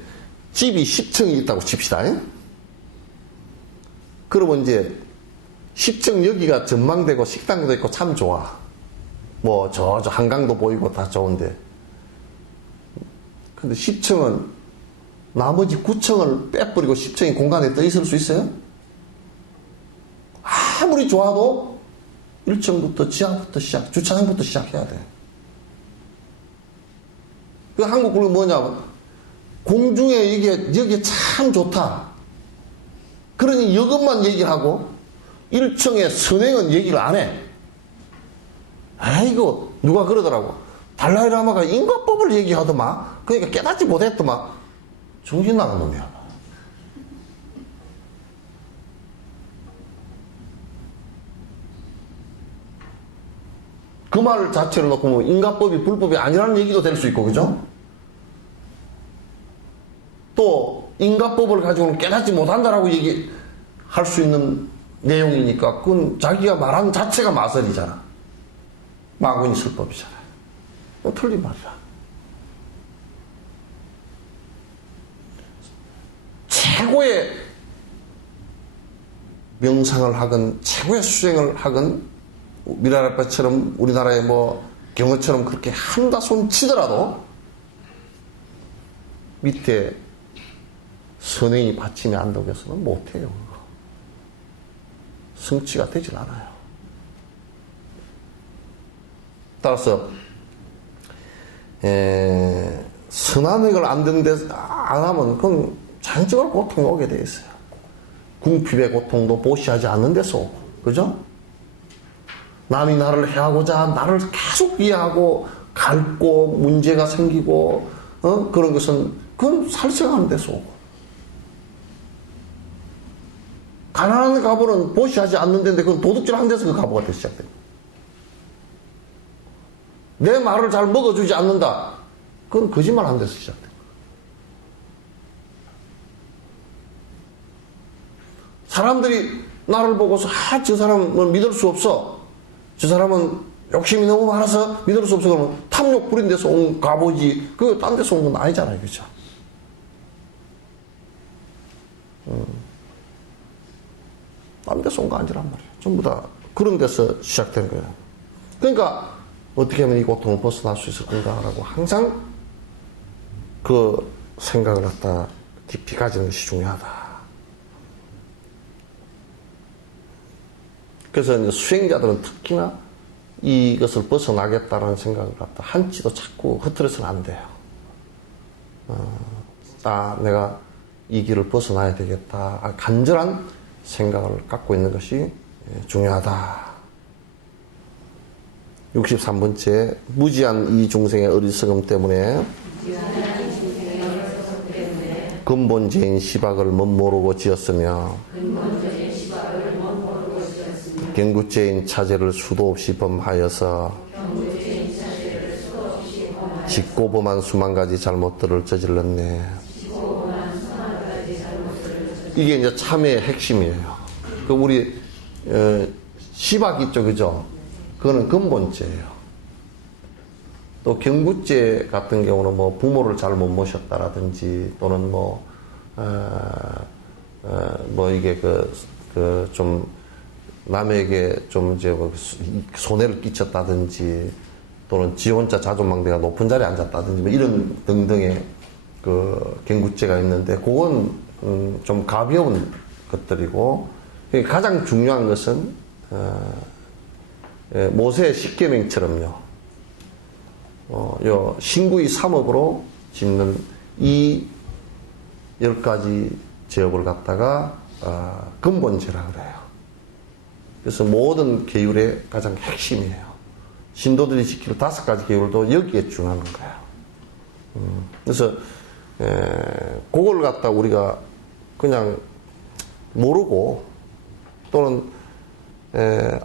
집이 10층이 있다고 칩시다. 그러면 이제 10층 여기가 전망되고 식당도 있고 참 좋아. 뭐 저 한강도 보이고 다 좋은데, 근데 10층은 나머지 9층을 빼버리고 10층이 공간에 떠 있을 수 있어요? 아무리 좋아도 1층부터 지하부터 주차장부터 시작해야 돼. 그 한국 불교 뭐냐면, 공중에 여기에 참 좋다. 그러니 이것만 얘기를 하고 1층의 선행은 얘기를 안 해. 아이고, 누가 그러더라고. 달라이라마가 인과법을 얘기하더만. 그러니까 깨닫지 못했더만. 정신 나간 놈이야. 그 말 자체를 놓고 뭐 인과법이 불법이 아니라는 얘기도 될 수 있고, 그죠? 또 인과법을 가지고는 깨닫지 못한다라고 얘기할 수 있는 내용이니까 그건 자기가 말하는 자체가 마설이잖아. 마군이 설법이잖아. 틀린 말이야. 최고의 명상을 하건 최고의 수행을 하건 미라라빠처럼 우리나라의 뭐 경어처럼 그렇게 한다 손 치더라도 밑에 선행이 받침이 안 되고 해서는 못해요. 성취가 되질 않아요. 따라서 선함액을 안 하면 그건 자연적으로 고통이 오게 돼 있어요. 궁핍의 고통도 보시하지 않는 데서 오고, 그죠? 남이 나를 해하고자 나를 계속 이해하고 갈고 문제가 생기고 그런 것은 그건 살생하는 데서 오고, 가난한 가보는 보시하지 않는 데인데 그건 도둑질하는 데서 그 가보가 되기 시작됩니다. 내 말을 잘 먹어주지 않는다. 그건 거짓말하는 데서 시작됩니다. 사람들이 나를 보고서 저 사람은 믿을 수 없어. 저 사람은 욕심이 너무 많아서 믿을 수 없어 그러면 탐욕 부린 데서 온 값이지 그거 딴 데서 온 건 아니잖아요. 그죠? 딴 데서 온 거 아니란 말이에요. 전부 다 그런 데서 시작된 거예요. 그러니까 어떻게 하면 이 고통을 벗어날 수 있을 건가라고 항상 그 생각을 갖다 깊이 가지는 것이 중요하다. 그래서 이제 수행자들은 특히나 이것을 벗어나겠다라는 생각을 갖다 한치도 자꾸 흐트려서는 안 돼요. 내가 이 길을 벗어나야 되겠다. 간절한 생각을 갖고 있는 것이 중요하다. 63번째, 무지한 이 중생의 어리석음 때문에 근본죄인 시박을 못 모르고 지었으며 경구죄인 차제를 수도 없이 범하여서 짓고 범한 수만 가지 잘못들을 저질렀네. 이게 이제 참회의 핵심이에요. 그 우리 시박 있죠, 그죠? 그거는 근본죄예요. 또 경구죄 같은 경우는 뭐 부모를 잘 못 모셨다라든지 또는 이게 좀 남에게 좀 이제 손해를 끼쳤다든지 또는 지 혼자 자존망대가 높은 자리에 앉았다든지 뭐 이런 등등의 그 경구죄가 있는데 그건 좀 가벼운 것들이고 가장 중요한 것은 모세의 십계명처럼요. 요 신구의 3업으로 짓는 이 10가지 제업을 갖다가 근본죄라 그래요. 그래서 모든 계율의 가장 핵심이에요. 신도들이 지킬 5가지 계율도 여기에 준하는 거예요. 그래서 그걸 갖다 우리가 그냥 모르고 또는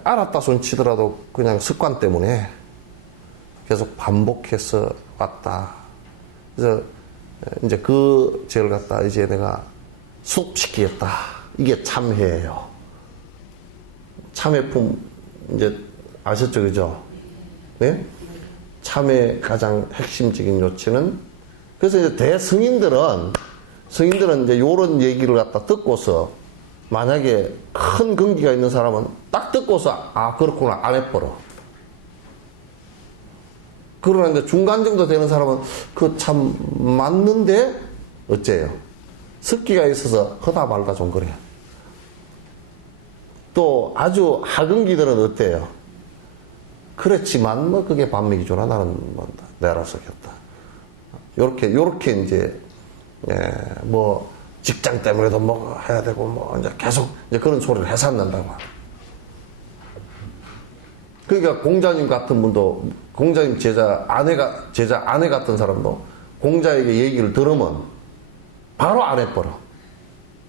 알았다 손 치더라도 그냥 습관 때문에 계속 반복해서 왔다. 그래서 이제 그 죄를 갖다 이제 내가 수습시키겠다. 이게 참회예요. 참회품 이제 아셨죠, 그죠? 네? 참회의 가장 핵심적인 요체는 그래서 이제 대승인들은 이제 요런 얘기를 갖다 듣고서 만약에 큰 근기가 있는 사람은 딱 듣고서 그렇구나 안 해버려. 그러나 이제 중간 정도 되는 사람은 그 참 맞는데 어째요? 습기가 있어서 허다 말다 좀 그래요. 또 아주 하근기들은 어때요? 그렇지만 그게 반맥이죠나 나는 내라서 겠다. 요렇게 이제 직장 때문에도 해야 되고 이제 계속 이제 그런 소리를 해산난다고. 그러니까 공자님 같은 분도 공자님 제자 아내 같은 사람도 공자에게 얘기를 들으면 바로 안 해버려.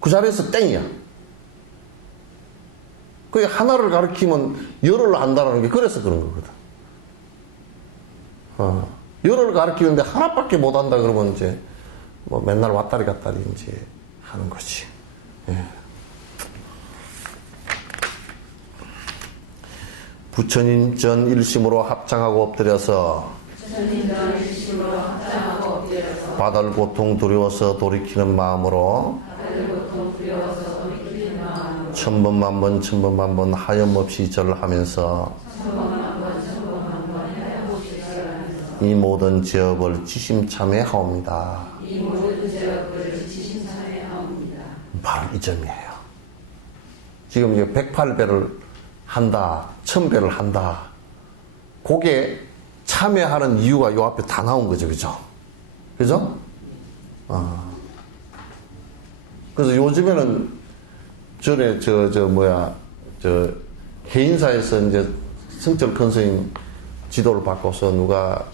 그 자리에서 땡이야. 그게 하나를 가르치면 열을 안다라는 게 그래서 그런 거거든. 열을 가르치는데 하나밖에 못 한다 그러면 이제 맨날 왔다리 갔다리 이제 하는 거지. 예. 부처님 일심으로 합창하고 엎드려서 받을 고통 두려워서 돌이키는 마음으로 천번만번 하염없이 절을 하면서 이 모든 죄업을 지심참회하옵니다. 바로 이 점이에요. 지금 이제 108배를 한다, 1000배를 한다. 그게 참회하는 이유가 요 앞에 다 나온 거죠, 그죠? 그죠? 그래서 요즘에는 전에 개인사에서 이제 성철 큰 스님 지도를 받고서 누가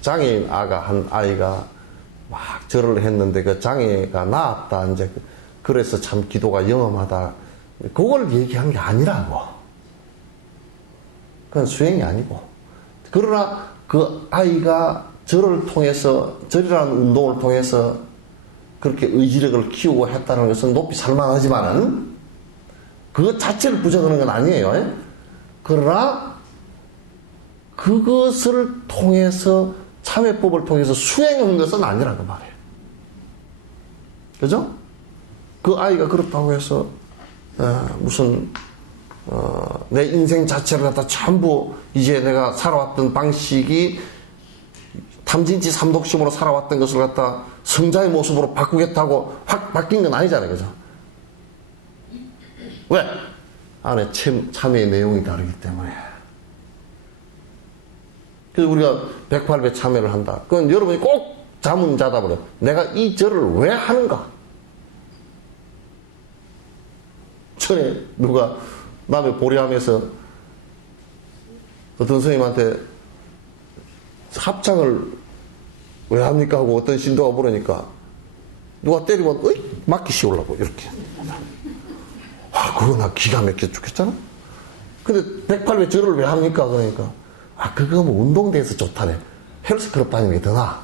장애인 한 아이가 막 절을 했는데 그 장애가 나았다. 이제 그래서 참 기도가 영험하다. 그걸 얘기한 게 아니라고. 그건 수행이 아니고. 그러나 그 아이가 절이라는 운동을 통해서 그렇게 의지력을 키우고 했다는 것은 높이 살만하지만은 그것 자체를 부정하는 건 아니에요. 그러나 그것을 통해서 참회법을 통해서 수행한 것은 아니라고 말해요. 그죠? 그 아이가 그렇다고 해서 무슨 내 인생 자체를 갖다 전부 이제 내가 살아왔던 방식이 탐진치 삼독심으로 살아왔던 것을 갖다 성자의 모습으로 바꾸겠다고 확 바뀐 건 아니잖아요. 그죠? 왜? 안에 참회의 내용이 다르기 때문에. 그래서 우리가 108배 참회를 한다. 그건 여러분이 꼭 자문 자답을 해요. 내가 이 절을 왜 하는가? 전에 누가 남의 보리함에서 어떤 스님한테 합창을 왜 합니까? 하고 어떤 신도가 물으니까 누가 때리면 어이? 맞기 씌우려고 이렇게. 그거 나 기가 막혀 죽겠잖아? 근데 108배 절을 왜 합니까? 그러니까 그거 뭐 운동대에서 좋다네. 헬스클럽 다니는 게 더 나아.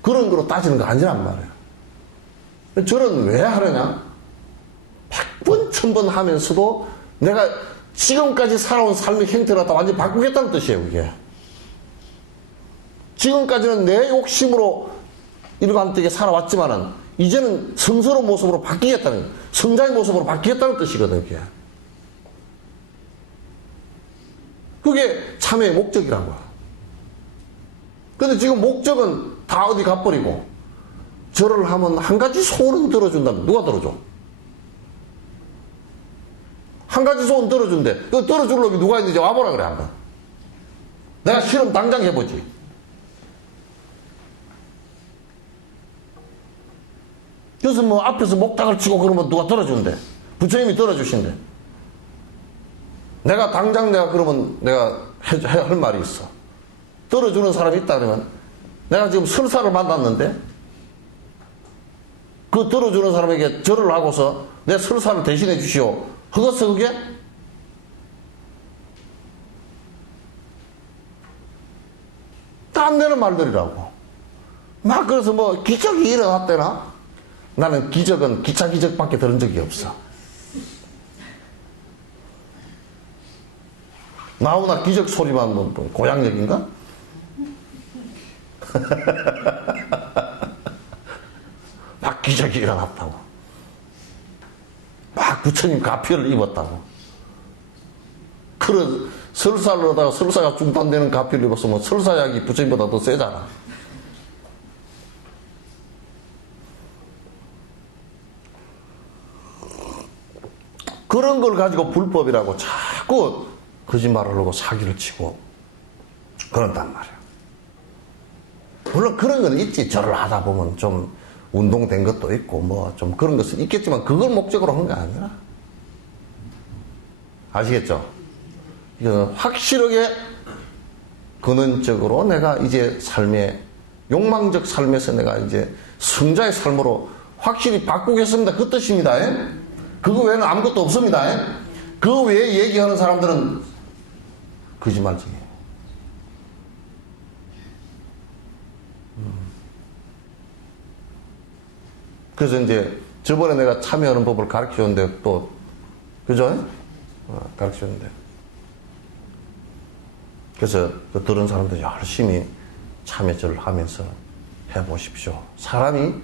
그런 거로 따지는 거 아니란 말이에요. 절은 왜 하느냐? 100번, 1000번 하면서도 내가 지금까지 살아온 삶의 형태를 갖다 완전히 바꾸겠다는 뜻이에요, 그게. 지금까지는 내 욕심으로 일관되게 살아왔지만은, 이제는 성스러운 모습으로 바뀌겠다는, 성자의 모습으로 바뀌겠다는 뜻이거든요, 그게. 그게 참회의 목적이라고요. 근데 지금 목적은 다 어디 가버리고, 절을 하면 한 가지 소원은 들어준다면 누가 들어줘? 한 가지 소원 들어준대. 그 들어줄 놈이 누가 있는지 와보라 그래 한번. 내가 실험 당장 해보지. 그래서 뭐 앞에서 목탁을 치고 그러면 누가 들어준대. 부처님이 들어주신대. 내가 당장 그러면 내가 할 말이 있어. 들어주는 사람이 있다 그러면 내가 지금 설사를 만났는데 그 들어주는 사람에게 절을 하고서 내 설사를 대신해 주시오. 그것은 그게? 땀 내는 말들이라고. 막 그래서 뭐 기적이 일어났대나? 나는 기적은 기차 기적밖에 들은 적이 없어. 나오나 기적 소리만 뭐 고향 얘기인가? 막 기적이 일어났다고. 막 부처님 가피를 입었다고. 그런 설사를 하다가 설사가 중단되는 가피를 입었으면 설사약이 부처님보다 더 세잖아. 그런 걸 가지고 불법이라고 자꾸 거짓말을 하고 사기를 치고 그런단 말이야. 물론 그런 건 있지. 절을 하다 보면 좀 운동된 것도 있고 뭐 좀 그런 것은 있겠지만 그걸 목적으로 한 게 아니라. 아시겠죠? 이거는 확실하게 근원적으로 내가 이제 삶의 욕망적 삶에서 내가 이제 성자의 삶으로 확실히 바꾸겠습니다. 그 뜻입니다. 그거 외에는 아무것도 없습니다. 그 외에 얘기하는 사람들은 거짓말쟁이에요. 그래서 이제 저번에 내가 참여하는 법을 가르쳐 줬는데 또 그죠? 가르쳐 줬는데 그래서 그 들은 사람들이 열심히 참여를 하면서 해보십시오. 사람이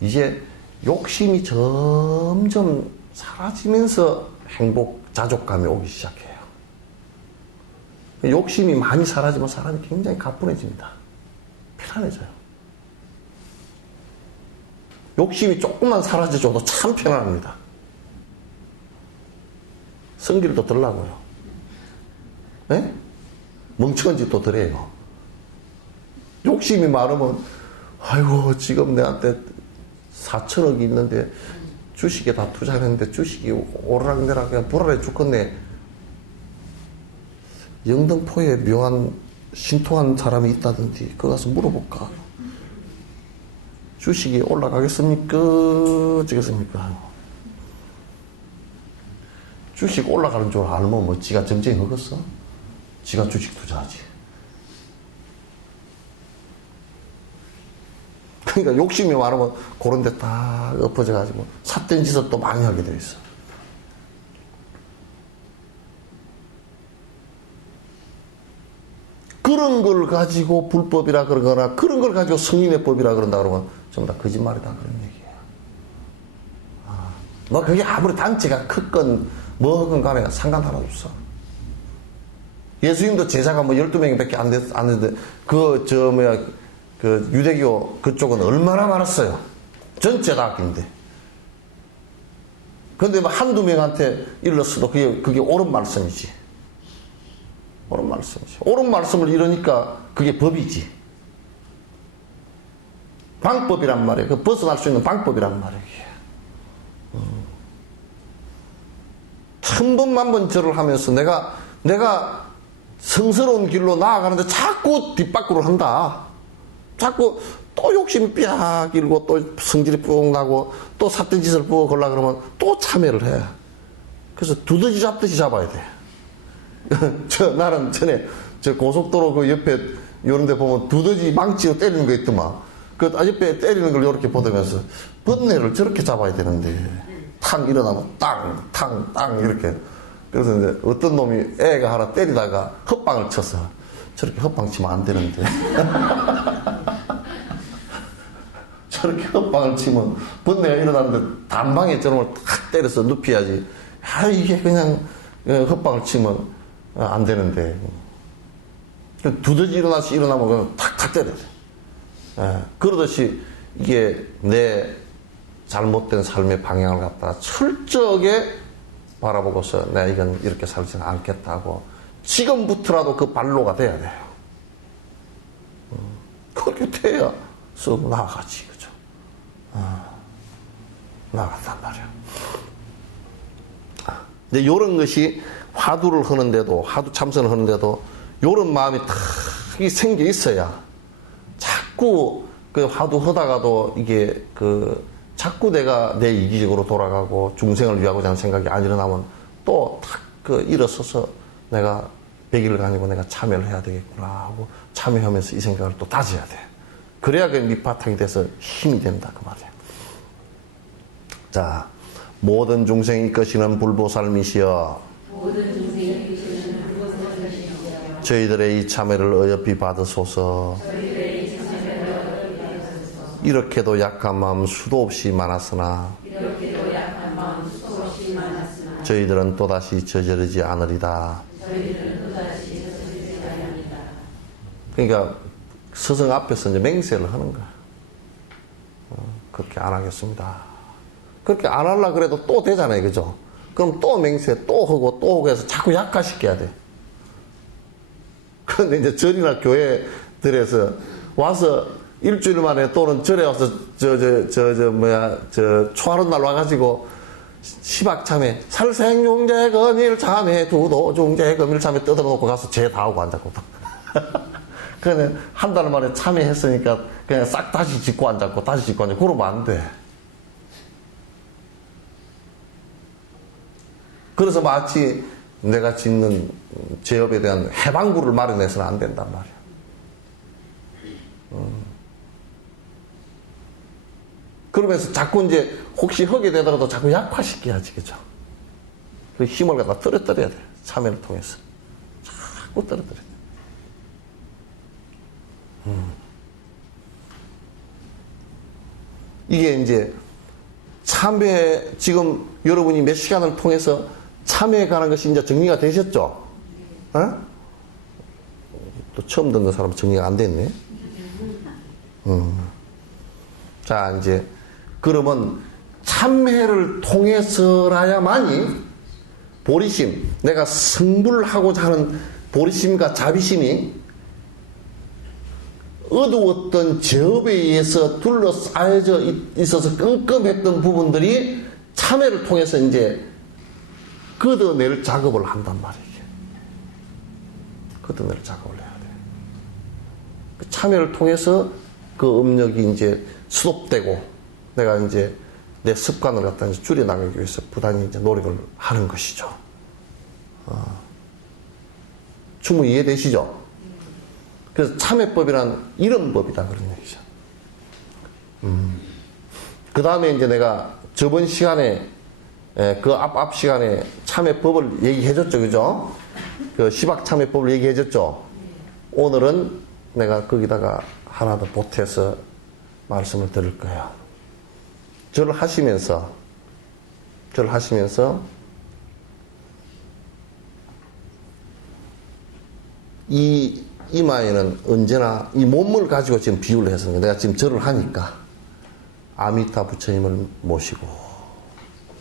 이제 욕심이 점점 사라지면서 행복, 자족감이 오기 시작해요. 욕심이 많이 사라지면 사람이 굉장히 가뿐해집니다. 편안해져요. 욕심이 조금만 사라져줘도 참 편안합니다. 성질도 덜 나고요. 네? 멍청한 짓도 덜 해요. 욕심이 많으면 아이고 지금 내한테 4천억이 있는데 주식에 다 투자했는데 주식이 오르락내락 그냥 불안해 죽겠네. 영등포에 묘한 신통한 사람이 있다든지 그거 가서 물어볼까? 주식이 올라가겠습니까? 어쩌겠습니까? 주식 올라가는 줄 알면 뭐 지가 정쟁이 하겠어? 지가 주식 투자하지. 그러니까 욕심이 많으면 그런 데 딱 엎어져가지고 삿된 짓을 또 많이 하게 돼 있어. 그런 걸 가지고 불법이라 그러거나 그런 걸 가지고 성인의 법이라 그런다 그러면 전부 다 거짓말이다 그런 얘기예요. 뭐 그게 아무리 단체가 크건 뭐건 간에 상관 하나도 없어. 예수님도 제자가 뭐 12명밖에 안 됐는데 그 유대교 그쪽은 얼마나 많았어요. 전체 다 아낀데. 근데 뭐 한두 명한테 일렀어도 그게 옳은 말씀이지. 옳은 말씀이지. 옳은 말씀을 이러니까 그게 법이지. 방법이란 말이에요. 그 벗어날 수 있는 방법이란 말이에요. 천번 만번 절을 하면서 내가 성스러운 길로 나아가는데 자꾸 뒷바꾸를 한다. 자꾸 또 욕심이 삐약 일고 또 성질이 뿡 나고 또 삿된 짓을 뿌어 걸라 그러면 또 참회를 해. 그래서 두더지 잡듯이 잡아야 돼. 나는 전에 저 고속도로 그 옆에 요런 데 보면 두더지 망치로 때리는 거 있더만. 그 옆에 때리는 걸 이렇게 보다면서 번뇌를 저렇게 잡아야 되는데 탕 일어나면 땅 이렇게. 그래서 이제 어떤 놈이 애가 하나 때리다가 헛방을 쳤어. 저렇게 헛방 치면 안 되는데. 저렇게 헛방을 치면 번뇌가 일어나는데 단방에 저놈을 탁 때려서 눕혀야지. 이게 그냥 헛방을 치면 안 되는데. 두더지 일어나면 그냥 탁탁 때려야 돼. 그러듯이 이게 내 잘못된 삶의 방향을 갖다가 철저하게 바라보고서 내가 이건 이렇게 살지는 않겠다고 지금부터라도 그 발로가 돼야 돼요. 그렇게 돼야 썩 나아가지, 그죠? 나아간단 말이야. 근데 요런 것이 화두를 하는데도, 화두 참선을 하는데도 요런 마음이 탁 생겨 있어야 자꾸 그 화두 하다가도 이게 자꾸 내가 내 이기적으로 돌아가고 중생을 위하고자 하는 생각이 안 일어나면 또 탁 일어서서 내가 100일을 가지고 내가 참여를 해야 되겠구나 하고 참여하면서 이 생각을 또 다져야 돼. 그래야 그 밑바탕이 돼서 힘이 된다 그 말이야. 자, 모든 중생이 것이는 불보살미시여 저희들의 이 참회를 어여삐 받으소서. 이렇게도 약한 마음 수도 없이 많았으나 저희들은 또다시 저지르지 않으리다. 그러니까 스승 앞에서 이제 맹세를 하는 거야. 그렇게 안 하겠습니다. 그렇게 안 하려고 그래도 또 되잖아요, 그죠? 그럼 또 맹세 또 하고 해서 자꾸 약화시켜야 돼. 그런데 이제 절이나 교회들에서 와서 일주일 만에 또는 절에 와서 초하룻 날 와가지고 시박참회 살생용제 금일참회 두도중제 금일참회 떠들어 놓고 가서 죄 다 하고 앉았거든. 그냥 한 달 만에 참회했으니까 그냥 싹 다시 짓고 앉았고 다시 짓고 앉았고 그러면 안 돼. 그래서 마치 내가 짓는 죄업에 대한 해방구를 마련해서는 안 된단 말이야. 그러면서 자꾸 이제 혹시 하게 되더라도 자꾸 약화시켜야지, 그죠? 그 힘을 갖다 떨어뜨려야 돼. 참회를 통해서. 자꾸 떨어뜨려야 돼. 이게 이제 참회, 지금 여러분이 몇 시간을 통해서 참회에 관한 것이 이제 정리가 되셨죠? 어? 또 처음 듣는 사람은 정리가 안 됐네. 자, 이제 그러면 참회를 통해서라야만이 보리심, 내가 승불하고자 하는 보리심과 자비심이 어두웠던 죄업에 의해서 둘러싸여져 있어서 끔끔했던 부분들이 참회를 통해서 이제 걷어낼 작업을 한단 말이에요. 걷어낼 작업을 해야 돼. 그 참회를 통해서 그 업력이 이제 수독되고 내가 이제 내 습관을 갖다 이제 줄여나가기 위해서 부단히 이제 노력을 하는 것이죠. 충분히 이해되시죠? 그래서 참회법이란 이런 법이다 그런 얘기죠. 그 다음에 이제 내가 저번 시간에 그 앞 시간에 참회법을 얘기해줬죠, 그죠? 그 시박참회법을 얘기해줬죠. 오늘은 내가 거기다가 하나 더 보태서 말씀을 드릴 거예요. 절을 하시면서 이 이마에는 언제나 이 몸을 가지고 지금 비유를 해서 내가 지금 절을 하니까 아미타 부처님을 모시고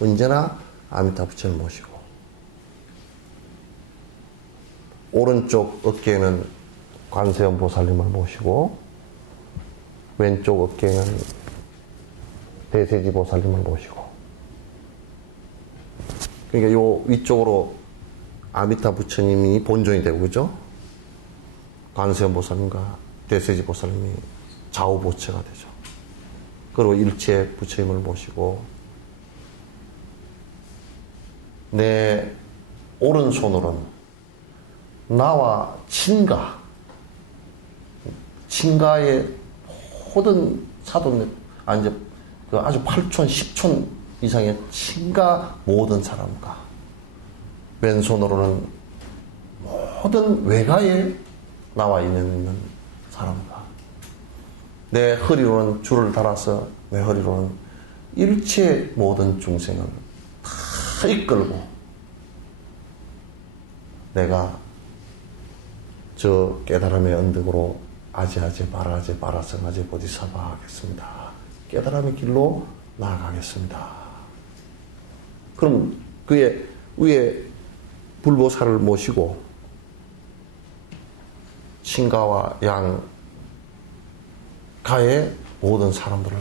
언제나 아미타 부처님을 모시고 오른쪽 어깨에는 관세음 보살님을 모시고 왼쪽 어깨에는 대세지 보살님을 모시고 그러니까 요 위쪽으로 아미타 부처님이 본존이 되고 그죠? 관세음 보살님과 대세지 보살님이 좌우 보체가 되죠. 그리고 일체 부처님을 모시고 내 오른손으로는 나와 친가의 모든 사돈, 아주 8촌, 10촌 이상의 친가 모든 사람과 왼손으로는 모든 외가에 나와 있는 사람과 내 허리로는 줄을 달아서 내 허리로는 일체 모든 중생을 다 이끌고 내가 저 깨달음의 언덕으로 아제아제 바라제 바라성아제 보디사바 하겠습니다. 깨달음의 길로 나아가겠습니다. 그럼 그의 위에 불보살을 모시고 친가와 양가의 모든 사람들을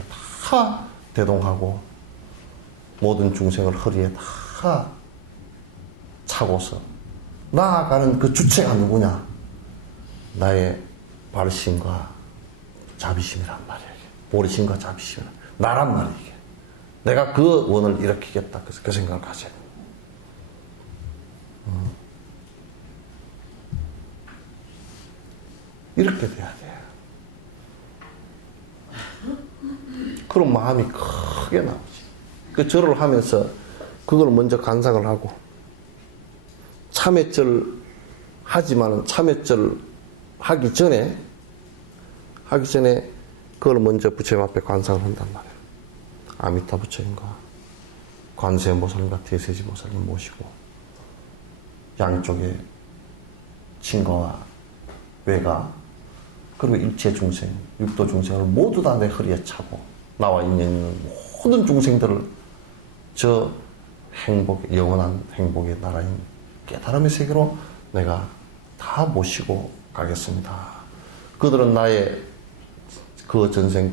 다 대동하고 모든 중생을 허리에 다 차고서 나아가는 그 주체가 누구냐? 나의 발심과 자비심이란 말이야. 보리심과 자비심이란 나란 말이야. 내가 그 원을 일으키겠다. 그 생각을 가져야 돼. 이렇게 돼야 돼. 그런 마음이 크게 나오지. 그 절을 하면서 그걸 먼저 간상을 하고 참회절 하지만 참회절 하기 전에 그걸 먼저 부처님 앞에 관상을 한단 말이에요. 아미타 부처님과 관세음 보살님과 대세지 보살님 모시고 양쪽에 친가와 외가 그리고 일체 중생, 육도 중생을 모두 다 내 허리에 차고 나와 있는 모든 중생들을 저 행복, 영원한 행복의 나라인 깨달음의 세계로 내가 다 모시고 가겠습니다. 그들은 나의 그 전생에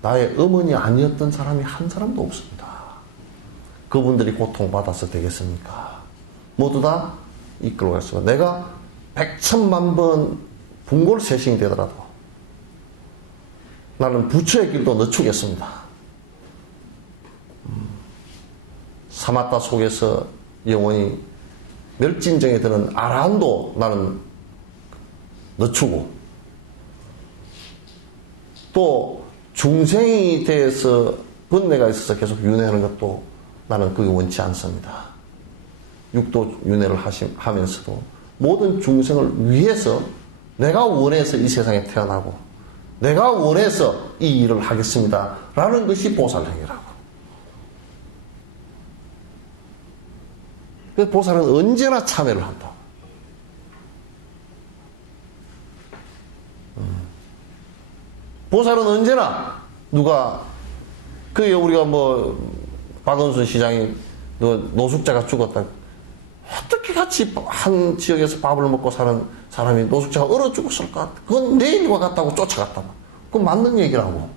나의 어머니 아니었던 사람이 한 사람도 없습니다. 그분들이 고통받아서 되겠습니까? 모두 다 이끌고 갔습니다. 내가 100,000,000번 분골세신이 되더라도 나는 부처의 길도 늦추겠습니다. 사마타 속에서 영원히 멸진정에 드는 아라한도 나는 늦추고 또 중생이 대해서 번뇌가 있어서 계속 윤회하는 것도 나는 그게 원치 않습니다. 육도 윤회를 하면서도 모든 중생을 위해서 내가 원해서 이 세상에 태어나고 내가 원해서 이 일을 하겠습니다. 라는 것이 보살행위라고. 그래서 보살은 언제나 참여를 한다. 보살은 언제나 그게 우리가 박원순 시장이 노숙자가 죽었다. 어떻게 같이 한 지역에서 밥을 먹고 사는 사람이 노숙자가 얼어 죽었을까? 그건 내일과 같다고 쫓아갔다. 그건 맞는 얘기라고.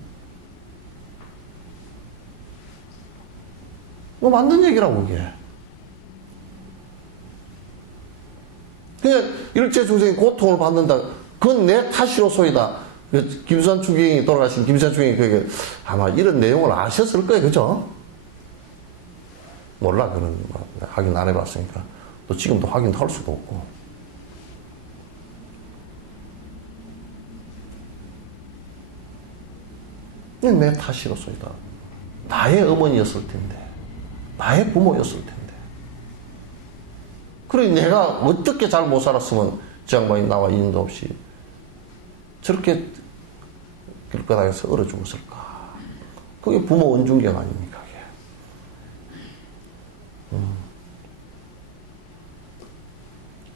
그거 맞는 얘기라고, 이게. 그냥 일체 중생이 고통을 받는다. 그건 내 탓이로소이다. 김수환 추기경이 돌아가신 김수환 추기경이 그게 아마 이런 내용을 아셨을 거예요. 그죠? 몰라. 그는 확인 안 해봤으니까. 또 지금도 확인할 수도 없고. 내 탓이로소이다. 나의 어머니였을 텐데. 나의 부모였을 텐데. 그래 내가 어떻게 잘 못 살았으면 저 양반이 나와 인도 없이 저렇게 길바닥에서 얼어 죽었을까? 그게 부모 언중경 아닙니까? 그게.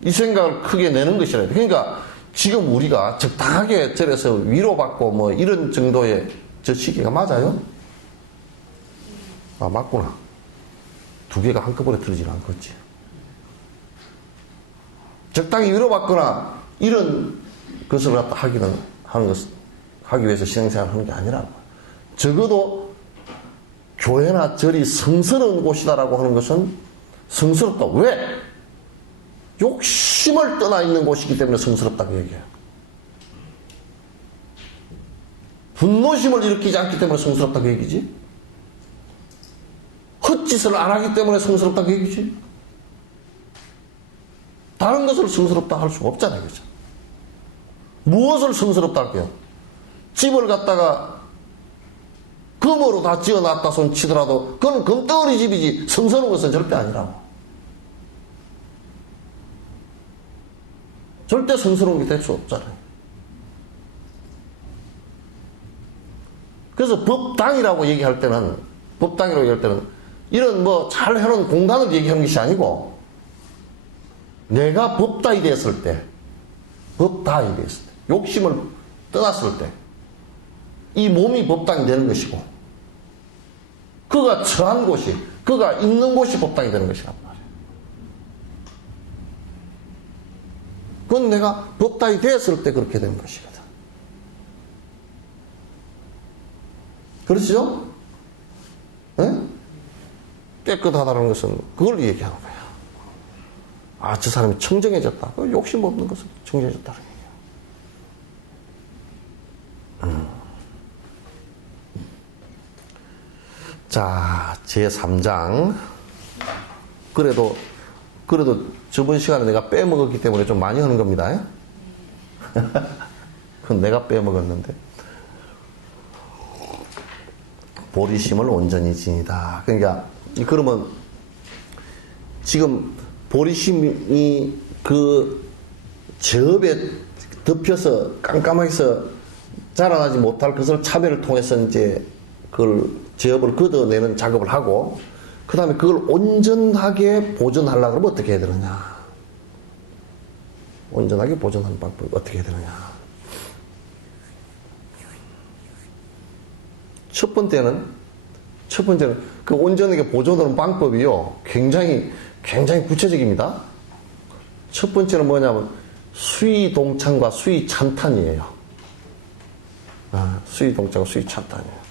이 생각을 크게 내는 것이라. 그러니까 지금 우리가 적당하게 절에서 위로받고 뭐 이런 정도의 저 시기가 맞아요? 아, 맞구나. 두 개가 한꺼번에 들어지는 않겠지. 적당히 위로받거나 이런 것을 갖다 하기 위해서 신앙생활을 하는 게 아니라 적어도 교회나 절이 성스러운 곳이다라고 하는 것은 성스럽다. 왜? 욕심을 떠나 있는 곳이기 때문에 성스럽다고 얘기해요. 분노심을 일으키지 않기 때문에 성스럽다고 얘기지. 헛짓을 안 하기 때문에 성스럽다고 얘기지. 다른 것을 성스럽다 할 수가 없잖아요. 그죠? 무엇을 성스럽다 할게요? 집을 갖다가 금으로 다 지어놨다 손 치더라도 그건 금덩어리 집이지 성스러운 것은 절대 아니라고. 절대 성스러운 게 될 수 없잖아요. 그래서 법당이라고 얘기할 때는 이런 뭐 잘 해놓은 공간을 얘기하는 것이 아니고 내가 법당이 됐을 때 욕심을 떠났을 때 이 몸이 법당이 되는 것이고 그가 처한 곳이 그가 있는 곳이 법당이 되는 것이란 말이에요. 그건 내가 법당이 됐을 때 그렇게 된 것이거든. 그렇죠? 네? 깨끗하다는 것은 그걸 얘기하는 거야. 아, 저 사람이 청정해졌다. 욕심 없는 것은 청정해졌다는 얘기야. 자, 제3장. 그래도 저번 시간에 내가 빼먹었기 때문에 좀 많이 하는 겁니다. 그건 내가 빼먹었는데. 보리심을 온전히 지니다. 그러니까, 그러면 지금 보리심이 그 제업에 덮여서 깜깜하게서 자라나지 못할 것을 참회를 통해서 이제 그걸 제업을 걷어내는 작업을 하고 그 다음에 그걸 온전하게 보존하려고 하면 어떻게 해야 되느냐. 온전하게 보존하는 방법이 어떻게 해야 되느냐. 첫 번째는 그 온전하게 보존하는 방법이요. 굉장히 구체적입니다. 첫 번째는 뭐냐면 수위 동창과 수위 찬탄이에요. 수위 동창과 수위 찬탄이에요.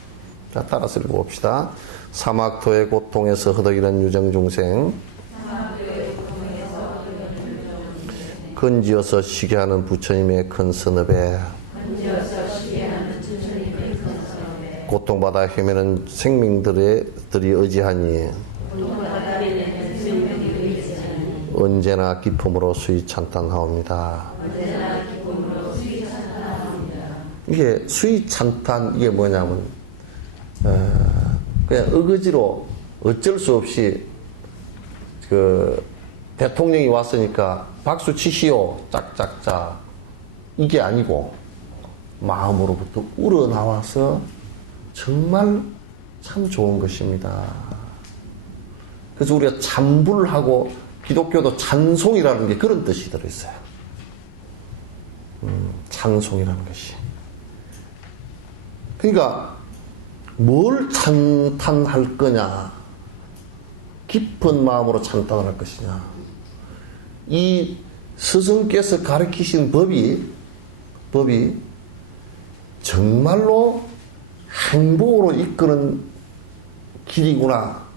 자, 따라서 읽어봅시다. 사막토의 고통에서 허덕이는 유정중생 건지어서 쉬게 하는 부처님의 큰 선업에 고통받아 헤매는 생명들이 의지하니 언제나 기쁨으로 수위 찬탄하옵니다. 이게 수위 찬탄 이게 뭐냐면 그냥 어거지로 어쩔 수 없이 그 대통령이 왔으니까 박수 치시오 짝짝짝 이게 아니고 마음으로부터 우러나와서 정말 참 좋은 것입니다. 그래서 우리가 찬불하고 기독교도 찬송이라는 게 그런 뜻이 들어있어요. 찬송이라는 것이. 그러니까 뭘 찬탄할 거냐? 깊은 마음으로 찬탄할 것이냐? 이 스승께서 가르치신 법이 정말로 행복으로 이끄는 길이구나.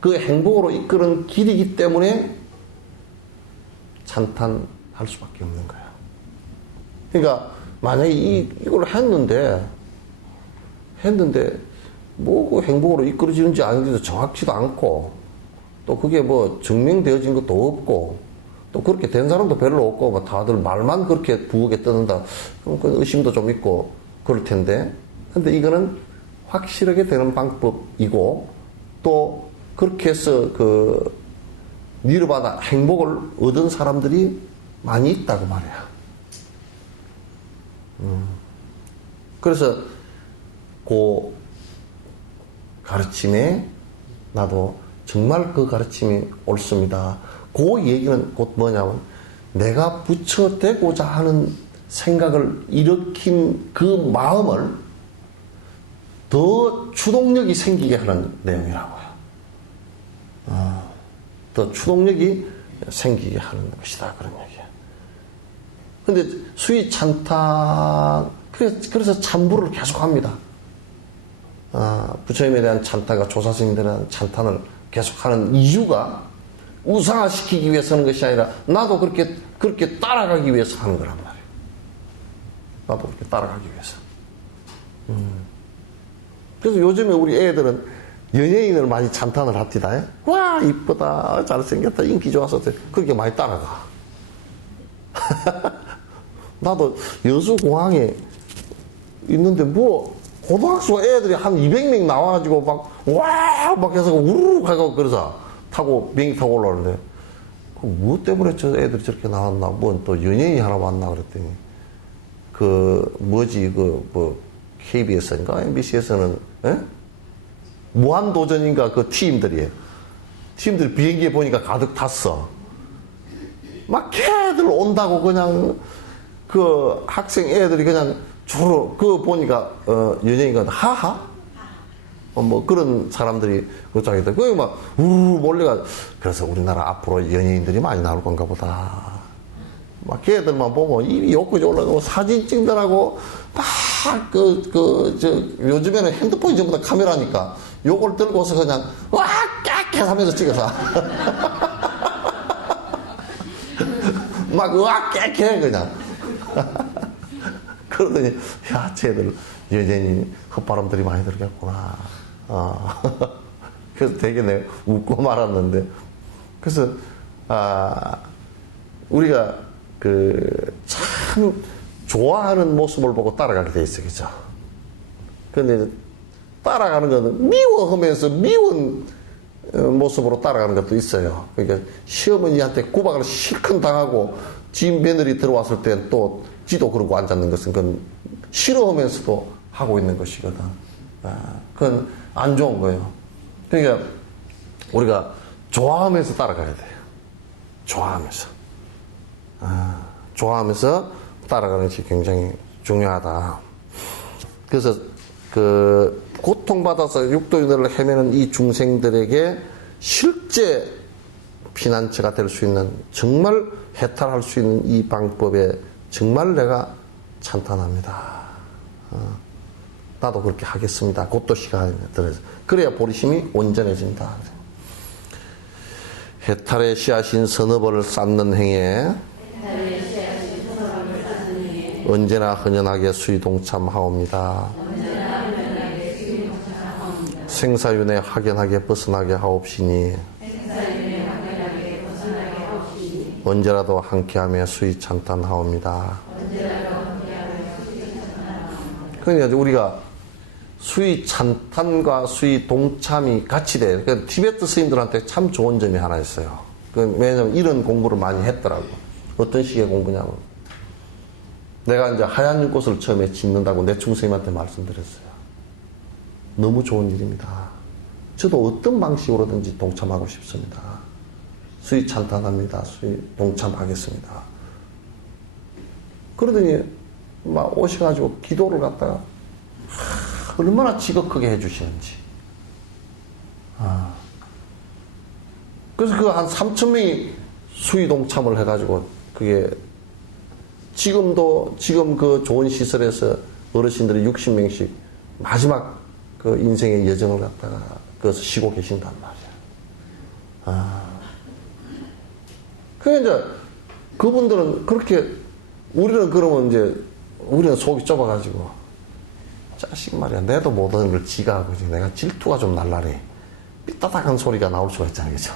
그 행복으로 이끄는 길이기 때문에 찬탄할 수밖에 없는 거야. 그러니까 만약에 이걸 했는데 뭐 그 행복으로 이끌어지는지 아닌지도 정확치도 않고 또 그게 뭐 증명되어진 것도 없고 또 그렇게 된 사람도 별로 없고 뭐 다들 말만 그렇게 부엌에 떠는다. 그럼 그 의심도 좀 있고 그럴 텐데. 근데 이거는 확실하게 되는 방법이고 또 그렇게 해서 그 니르바나 행복을 얻은 사람들이 많이 있다고 말이야. 그래서 그 가르침에 나도 정말 그 가르침이 옳습니다. 그 얘기는 곧 뭐냐면 내가 붙여대고자 하는 생각을 일으킨 그 마음을 더 추동력이 생기게 하는 내용이라고요. 더 추동력이 생기게 하는 것이다. 그런 얘기야. 근데 수위 찬탄, 그래서 찬부를 계속 합니다. 부처님에 대한 찬탄과 조사스님들에 대한 찬탄을 계속하는 이유가 우상화시키기 위해서 하는 것이 아니라 나도 그렇게 따라가기 위해서 하는 거란 말이에요. 나도 그렇게 따라가기 위해서. 그래서 요즘에 우리 애들은 연예인을 많이 찬탄을 합디다. 와, 이쁘다, 잘생겼다, 인기 좋아서 그렇게 많이 따라가. 나도 여수공항에 있는데 고등학교 애들이 한 200명 나와가지고 막 해서 우르르 가고 그러자 비행기 타고 올라오는데 뭐 때문에 저 애들이 저렇게 나왔나? 또 연예인이 하나 왔나 그랬더니 KBS인가 MBC에서는 무한도전인가 그 팀들이 비행기에 보니까 가득 탔어. 막 걔들 온다고 그냥 그 학생 애들이 그냥 주로 보니까 연예인가 하하? 뭐 그런 사람들이 그쪽에다 거기 막 몰려가. 그래서 우리나라 앞으로 연예인들이 많이 나올 건가 보다. 막 걔들만 보면 입이 욕구지 올라가고 사진 찍느라고 막 요즘에는 핸드폰이 전부 다 카메라니까 요걸 들고서 그냥 와 깨끗 하면서 찍어서 막 와 깨끗해 그냥. 그러더니 야 쟤들 여전히 헛바람들이 많이 들겠구나. 그래서 되게 내가 웃고 말았는데, 그래서 우리가 참 좋아하는 모습을 보고 따라가게 돼 있어, 그죠? 근데 따라가는 거는 미워하면서 미운 모습으로 따라가는 것도 있어요. 그러니까 시어머니한테 구박을 실컷 당하고 지 며느리 들어왔을 때 또 지도 그러고 앉았는 것은 그건 싫어하면서도 하고 있는 것이거든. 그건 안 좋은 거예요. 그러니까 우리가 좋아하면서 따라가야 돼요. 좋아하면서 따라가는 것이 굉장히 중요하다. 그래서 고통받아서 육도윤회를 헤매는 이 중생들에게 실제 피난처가 될 수 있는, 정말 해탈할 수 있는 이 방법에 정말 내가 찬탄합니다. 나도 그렇게 하겠습니다. 그것도 시간이 들어서. 그래야 보리심이 온전해진다. 해탈의 씨앗인 선업을 쌓는 행에 언제나 헌연하게 수의동참하옵니다. 생사윤회 확연하게 벗어나게 하옵시니 언제라도 함께하며 수의찬탄하옵니다. 그러니까 우리가 수의찬탄과 수의동참이 같이 돼. 그러니까 티베트 스님들한테 참 좋은 점이 하나 있어요. 왜냐면 이런 공부를 많이 했더라고. 어떤 식의 공부냐면, 내가 이제 하얀 윤꽃을 처음에 짓는다고 내충 스님한테 말씀드렸어요. 너무 좋은 일입니다. 저도 어떤 방식으로든지 동참하고 싶습니다. 수의 찬탄합니다. 수의 동참하겠습니다. 그러더니 막 오셔가지고 기도를 갖다가 얼마나 지극하게 해주시는지. 그래서 그 한 3,000명이 수의 동참을 해가지고 그게 지금 그 좋은 시설에서 어르신들이 60명씩 마지막 그 인생의 여정을 갖다가 그것을 쉬고 계신단 말이야. 이제 그분들은 그렇게, 우리는 속이 좁아가지고, 자식 말이야, 내도 못하는 걸 지가 하고, 내가 질투가 좀 날라리. 삐따닥한 소리가 나올 수가 있잖아요, 그죠?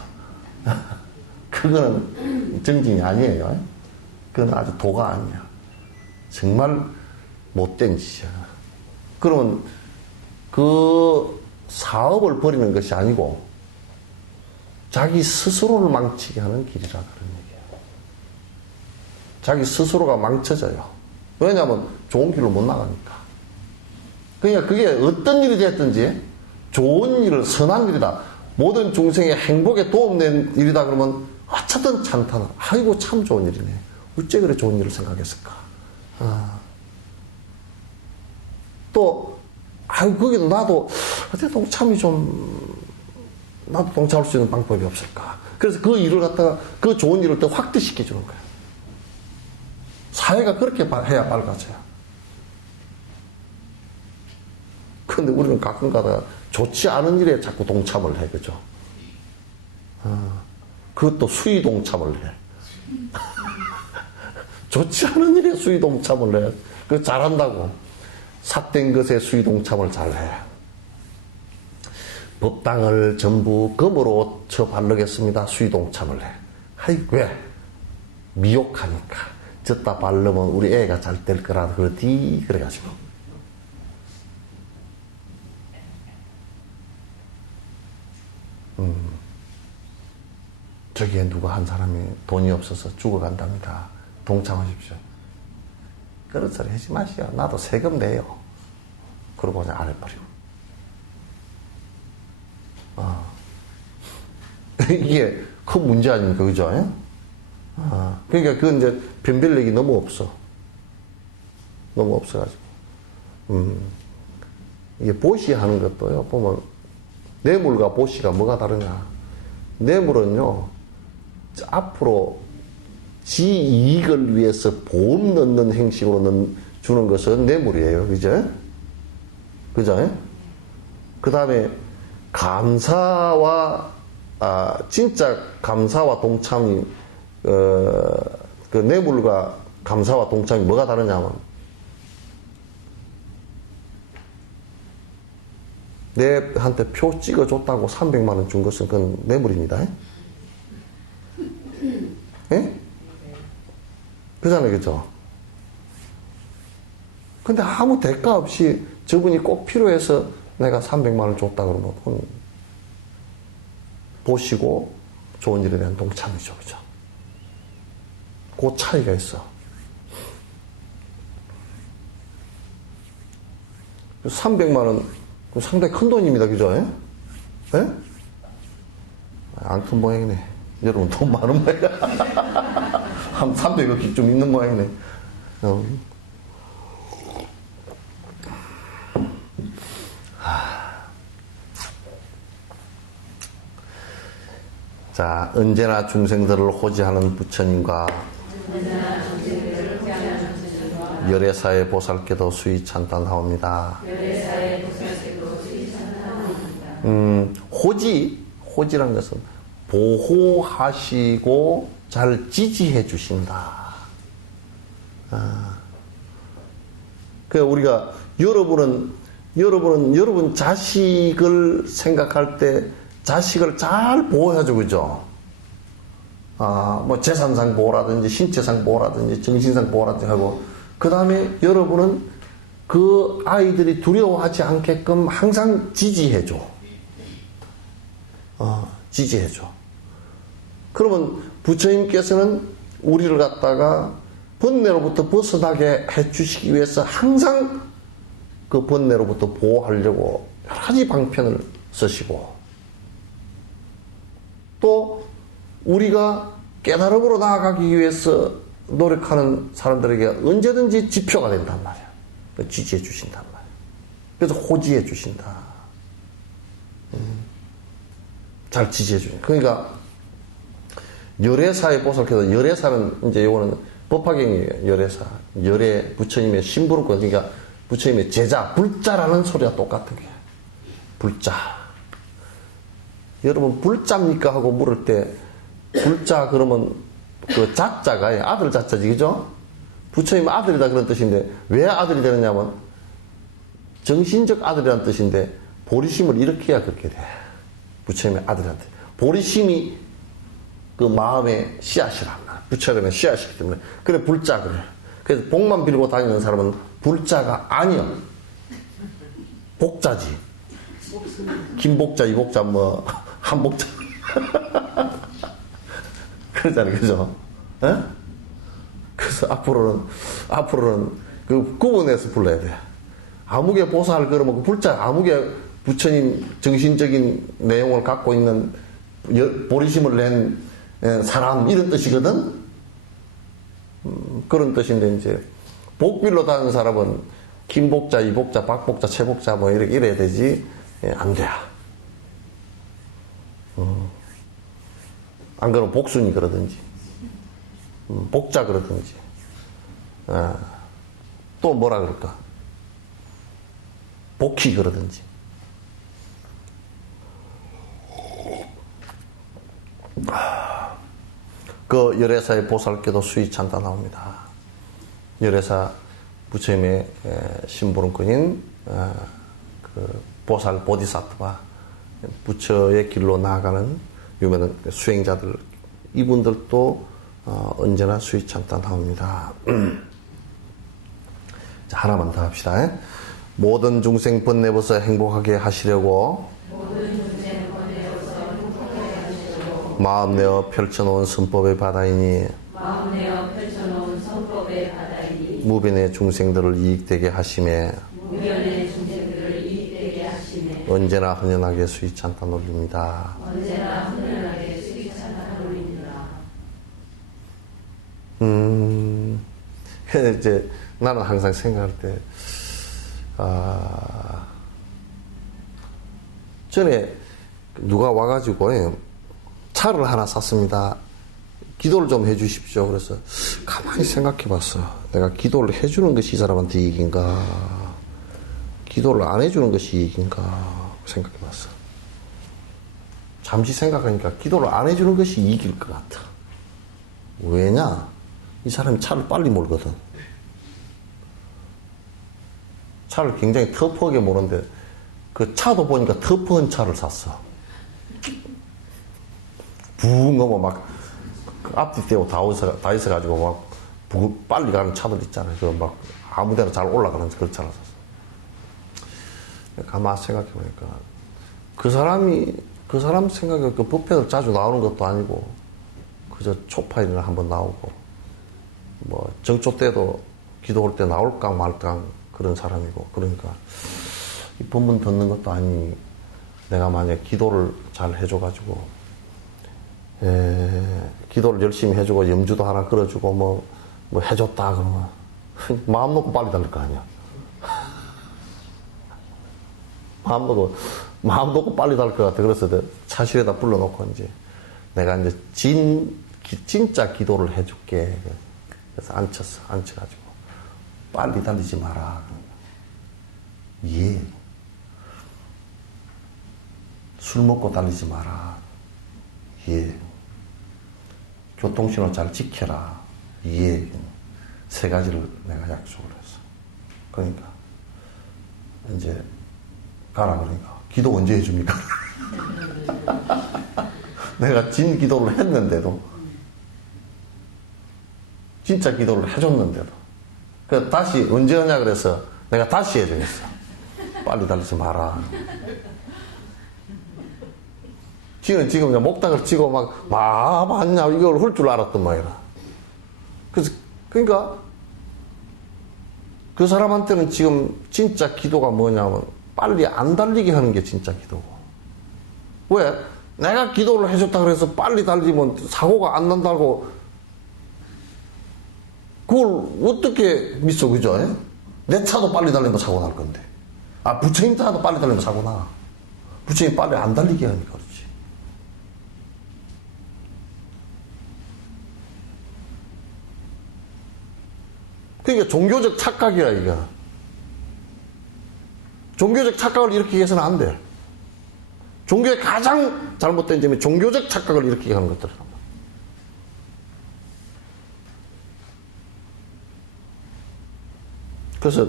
그거는 정진이 아니에요. 그건 아주 도가 아니야. 정말 못된 짓이야. 그러면 그 사업을 버리는 것이 아니고 자기 스스로를 망치게 하는 길이라 그런 얘기예요. 자기 스스로가 망쳐져요. 왜냐하면 좋은 길로 못 나가니까. 그러니까 그게 어떤 일이 됐든지 좋은 일을 선한 일이다. 모든 중생의 행복에 도움된 일이다 그러면 어쩌든 찬탄을. 아이고 참 좋은 일이네. 어째 그래 좋은 일을 생각했을까. 또 아이고 거기도 나도 어떻게 동참이 좀 나도 동참할 수 있는 방법이 없을까. 그래서 그 일을 갖다가 그 좋은 일을 또 확대시켜 주는 거예요. 사회가 그렇게 해야 밝아져요. 근데 우리는 가끔 가다가 좋지 않은 일에 자꾸 동참을 해, 그죠? 그것도 수의 동참을 해. 좋지 않은 일에 수의 동참을 해. 그거 잘한다고. 삿된 것에 수의 동참을 잘해. 법당을 전부 금으로 쳐 바르겠습니다. 수의 동참을 해. 아이, 왜? 미혹하니까. 졌다 바르면 우리 애가 잘 될 거라 그러디, 그래가지고. 저기에 누가 한 사람이 돈이 없어서 죽어간답니다. 동참하십시오. 그런 소리 하지 마시오. 나도 세금 내요. 그러고 그냥 안 해버리고. 이게 큰 문제 아닙니까? 그죠? 그러니까 그건 이제 변별력이 너무 없어. 너무 없어가지고. 이게 보시 하는 것도요, 보면, 뇌물과 보시가 뭐가 다르냐. 뇌물은요, 앞으로 지 이익을 위해서 보험 넣는 행식으로 주는 것은 뇌물이에요. 그죠? 그죠? 그 다음에 감사와, 진짜 감사와 동참이, 그 뇌물과 감사와 동참이 뭐가 다르냐면, 내한테 표 찍어줬다고 300만원 준 것은 그건 뇌물입니다. 예? 그잖아요, 그죠? 근데 아무 대가 없이 저분이 꼭 필요해서 내가 300만원 줬다 그러면 그건 보시고 좋은 일에 대한 동참이죠, 그죠? 그 차이가 있어. 300만원, 상당히 큰 돈입니다, 그죠? 예? 예? 안 큰 모양이네. 여러분, 돈 많은 모양이야. 한 300억 좀 있는 모양이네. 자, 언제나 중생들을 호지하는 부처님과 열애사의 보살께도 수의 찬탄하옵니다. 호지란 것은 보호하시고 잘 지지해 주신다. 그러니까 우리가 여러분 자식을 생각할 때 자식을 잘 보호해줘, 그죠? 뭐 재산상 보호라든지 신체상 보호라든지 정신상 보호라든지 하고, 그 다음에 여러분은 그 아이들이 두려워하지 않게끔 항상 지지해줘. 지지해줘. 그러면 부처님께서는 우리를 갖다가 번뇌로부터 벗어나게 해주시기 위해서 항상 그 번뇌로부터 보호하려고 여러 가지 방편을 쓰시고, 또 우리가 깨달음으로 나아가기 위해서 노력하는 사람들에게 언제든지 지표가 된단 말이야. 지지해 주신단 말이야. 그래서 호지해 주신다. 잘 지지해 주신다. 그러니까 열애사의 보살께서, 열애사는 이제 요거는 법화경이에요. 열애사. 열애 부처님의 심부름권. 그러니까 부처님의 제자, 불자라는 소리가 똑같은 거야. 불자. 여러분 불자입니까? 하고 물을 때 불자 그러면 그 자자가 아들 자자지, 그죠? 부처님 아들이다 그런 뜻인데 왜 아들이 되느냐면 정신적 아들이라는 뜻인데 보리심을 일으켜야 그렇게 돼. 부처님의 아들한테 보리심이 그 마음의 씨앗이란 말이야. 부처님의 씨앗이기 때문에. 그래 불자 그래. 그래서 복만 빌고 다니는 사람은 불자가 아니야. 복자지. 김복자, 이복자, 뭐 한복자. 그러잖아요, 그죠? 예? 그래서 그래서 앞으로는 그 구분해서 불러야 돼. 아무개 보살 그러면 그 불자 아무개 부처님 정신적인 내용을 갖고 있는 보리심을 낸 사람 이런 뜻이거든. 그런 뜻인데 이제 복빌로 다니는 사람은 김복자, 이복자, 박복자, 최복자 뭐 이렇게 이래야 되지. 안 돼. 안 그러면 복순이 그러든지 복자 그러든지 또 뭐라 그럴까 복희 그러든지. 그 열애사의 보살께도 수위찬다 나옵니다. 열애사 부처님의 심부름꾼인 그 보살 보디사트와 부처의 길로 나아가는 유명한 수행자들 이분들도 언제나 수위찬다 나옵니다. 자, 하나만 더 합시다. 모든 중생 번뇌버서 행복하게 하시려고 마음 내어 펼쳐놓은 선법의 바다이니 무변의 중생들을 이익되게 하심에 언제나 헌연하게 수위찬탄 올립니다. 이제 나는 항상 생각할 때 전에 누가 와가지고 차를 하나 샀습니다. 기도를 좀 해주십시오. 그래서 가만히 생각해 봤어. 내가 기도를 해주는 것이 이 사람한테 이익인가? 기도를 안 해주는 것이 이익인가? 생각해 봤어. 잠시 생각하니까 기도를 안 해주는 것이 이익일 것 같아. 왜냐? 이 사람이 차를 빨리 몰거든. 차를 굉장히 터프하게 모는데 그 차도 보니까 터프한 차를 샀어. 붕 넘어 막 앞뒤 떼고 다 있어가지고 막 빨리 가는 차들 있잖아요. 그 막 아무데나 잘 올라가는 그런 차를 샀어. 가만 생각해보니까 그 사람 생각에 그 법회를 자주 나오는 것도 아니고 그저 초파일이나 한번 나오고 뭐 정초 때도 기도 올 때 나올까 말까 그런 사람이고 그러니까 이 법문 듣는 것도 아니 내가 만약 기도를 잘 해줘가지고 기도를 열심히 해주고 염주도 하나 걸어주고 뭐 해줬다 그러면 마음 놓고 빨리 달릴 거 아니야. 마음 놓고 빨리 달릴 것 같아. 그래서 차실에다 불러놓고 이제 내가 이제 진짜 기도를 해줄게. 그래서 앉혀가지고 빨리 달리지 마라. 예. 술 먹고 달리지 마라. 예. 교통신호 잘 지켜라. 예. 세 가지를 내가 약속을 했어. 그러니까 이제 가라 그러니까 기도 언제 해줍니까? 내가 진 기도를 했는데도 진짜 기도를 해줬는데도 그 다시 언제 하냐 그래서 내가 다시 해주겠어. 빨리 달리지 마라. 지는 지금 그냥 목탁을 치고 막 맞냐 이걸 할 줄 알았던 모양이라. 그래서 그러니까 그 사람한테는 지금 진짜 기도가 뭐냐면 빨리 안 달리게 하는 게 진짜 기도고. 왜? 내가 기도를 해줬다 그래서 빨리 달리면 사고가 안 난다고 그걸 어떻게 믿어, 그죠? 내 차도 빨리 달리면 사고 날 건데. 부처님 차도 빨리 달리면 사고 나. 부처님 빨리 안 달리게 하니까 그렇지. 그러니까 종교적 착각이야, 이거. 종교적 착각을 일으키게 해서는 안 돼. 종교의 가장 잘못된 점이 종교적 착각을 일으키게 하는 것들이란 말이야. 그래서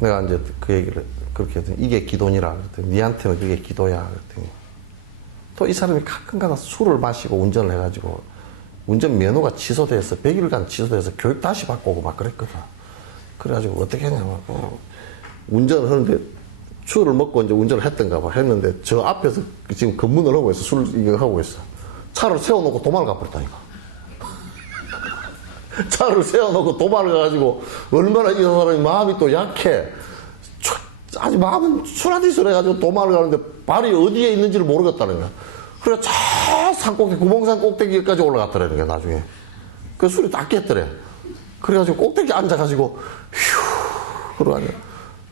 내가 이제 그 얘기를 그렇게 했더니 이게 기도니라 그랬더니 니한테는 그게 기도야 그랬더니 또 이 사람이 가끔가다 술을 마시고 운전을 해가지고 운전 면허가 취소돼서 100일간 취소돼서 교육 다시 받고 오고 막 그랬거든. 그래가지고 어떻게 했냐면 운전을 하는데 술을 먹고 이제 운전을 했던가 봐. 했는데 저 앞에서 지금 검문을 하고 있어. 술 이거 하고 있어. 차를 세워놓고 도망을 가버렸다니까. 차를 세워놓고 도망가가지고 얼마나 이 사람이 마음이 또 약해. 아주 마음은 술한테술해가지고 도망을 가는데 발이 어디에 있는지를 모르겠다는 거야. 그래, 저 산꼭대기, 구봉산 꼭대기까지 올라갔더라는 거야, 나중에. 그 술이 다 깼더래. 그래가지고 꼭대기 앉아가지고, 휴, 그러가지고.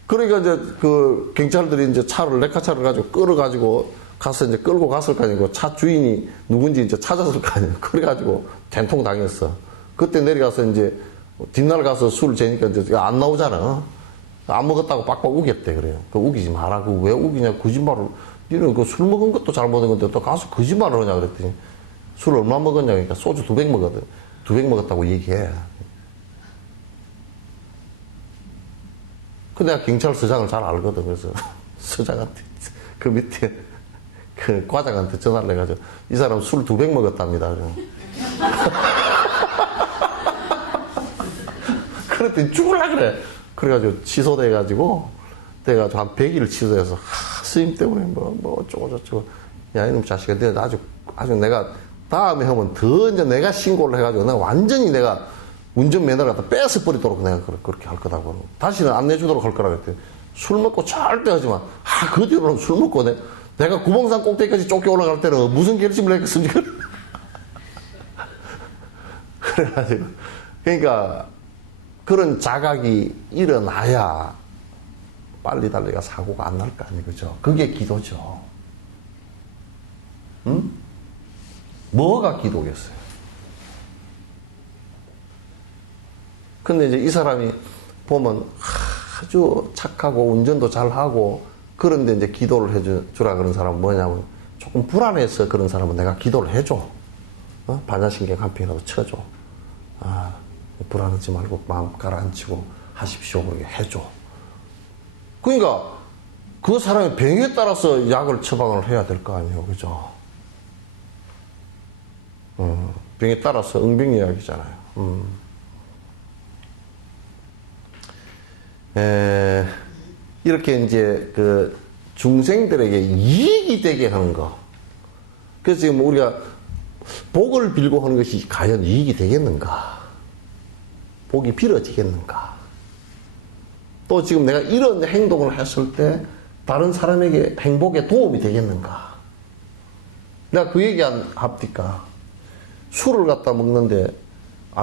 그러니까 이제 그 경찰들이 이제 차를, 레카차를 가지고 끌어가지고 가서 이제 끌고 갔을 거 아니고 차 주인이 누군지 이제 찾았을 거 아니에요. 그래가지고 된통 당했어. 그때 내려가서 이제 뒷날 가서 술 재니까 이제 안 나오잖아. 안 먹었다고 빡빡 우겼대, 그래요. 그 우기지 마라. 그 왜 우기냐, 거짓말을. 니는 그 술 먹은 것도 잘못한 건데 또 가서 거짓말을 하냐 그랬더니 술 얼마 먹었냐, 그러니까 소주 200 먹었대. 200 먹었다고 얘기해. 그 내가 경찰서장을 잘 알거든. 그래서 서장한테, 그 밑에 그 과장한테 전화를 해가지고 이 사람 술 200 먹었답니다. 그랬더니 죽을라 그래. 그래가지고 취소돼가지고 한 100일 취소해서 스님 때문에 뭐 어쩌고저쩌고. 야, 이놈 자식아, 내가 아주 내가 다음에 하면 더 이제 내가 신고를 해가지고 내가 완전히 내가 운전면허를 갖다 뺏어버리도록 내가 그렇게 할 거다고. 다시는 안 내주도록 할 거라 그랬더니 술 먹고 절대 하지 마. 그 뒤로는 술 먹고 내가 구봉산 꼭대기까지 쫓겨 올라갈 때는 무슨 결심을 했겠습니까? 그래가지고. 그러니까 그런 자각이 일어나야 빨리 달리가 사고가 안 날 거 아니에요. 그죠? 그게 기도죠. 응? 뭐가 기도겠어요? 근데 이제 이 사람이 보면 아주 착하고 운전도 잘하고 그런데 이제 기도를 해주라 그런 사람은 뭐냐면 조금 불안해서 그런 사람은 내가 기도를 해줘. 반야신경 한 편이라도 쳐줘. 불안하지 말고 마음 가라앉히고 하십시오. 그렇게 해줘. 그러니까 그 사람의 병에 따라서 약을 처방을 해야 될 거 아니에요. 그죠? 병에 따라서 응병약이잖아요. 이렇게 이제 그 중생들에게 이익이 되게 하는 거. 그래서 지금 우리가 복을 빌고 하는 것이 과연 이익이 되겠는가? 복이 빌어지겠는가? 또 지금 내가 이런 행동을 했을 때 다른 사람에게 행복에 도움이 되겠는가? 내가 그 얘기 합니까? 술을 갖다 먹는데,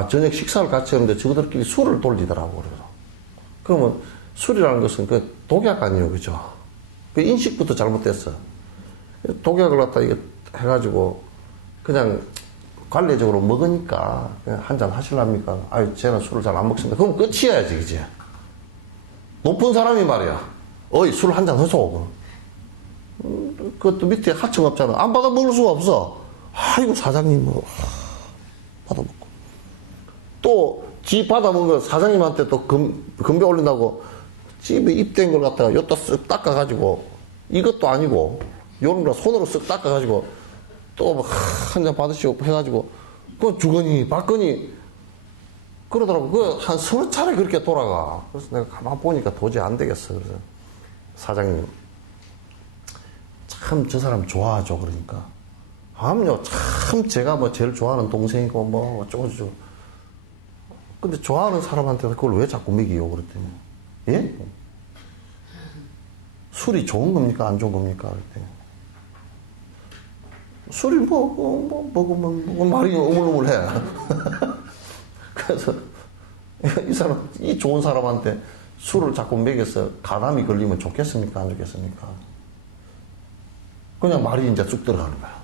저녁 식사를 같이 하는데 저들끼리 술을 돌리더라고. 그러면 술이라는 것은 그 독약 아니에요. 그죠? 그 인식부터 잘못됐어. 독약을 갖다 이게 해가지고 그냥 관례적으로 먹으니까 그냥 한잔 하실랍니까? 쟤는 술을 잘 안 먹습니다. 그럼 끝이야지, 그지? 높은 사람이 말이야. 어이, 술 한잔 하소. 그것도 밑에 하청 없잖아. 안 받아 먹을 수가 없어. 아이고, 사장님, 받아 먹고. 또, 지 받아 먹은 거 사장님한테 또 건배 올린다고 집에 입된 걸 갖다가 요따 쓱 닦아가지고, 이것도 아니고, 요런 거 손으로 쓱 닦아가지고, 또 한 잔 받으시고 해가지고, 그 주거니, 받거니, 그러더라고. 한 30차례 그렇게 돌아가. 그래서 내가 가만 보니까 도저히 안 되겠어. 그래서 사장님, 참 저 사람 좋아하죠. 그러니까. 아무요, 참 제가 뭐 제일 좋아하는 동생이고 뭐 어쩌고저쩌고. 근데 좋아하는 사람한테 그걸 왜 자꾸 먹이요? 그랬더니. 예? 술이 좋은 겁니까? 안 좋은 겁니까? 그랬더니. 술이 먹으면 말이 우물우물해. 그래서 이 사람, 이 좋은 사람한테 술을 자꾸 먹여서 가담이 걸리면 좋겠습니까? 안 좋겠습니까? 그냥 말이 이제 쑥 들어가는 거야.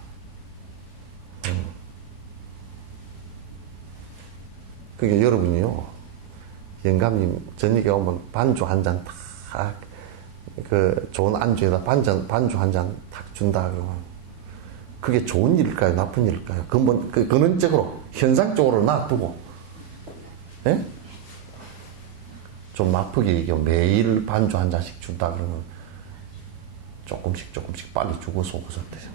그게 여러분이요, 영감님 저녁에 오면 반주 한 잔 탁, 그 좋은 안주에다 반주 한 잔 탁 준다 그러면 그게 좋은 일일까요? 나쁜 일일까요? 근원적으로, 현상적으로 놔두고, 예? 좀 나쁘게 얘기하면 매일 반주 한 잔씩 준다 그러면 조금씩 빨리 주고 속어서 어때요?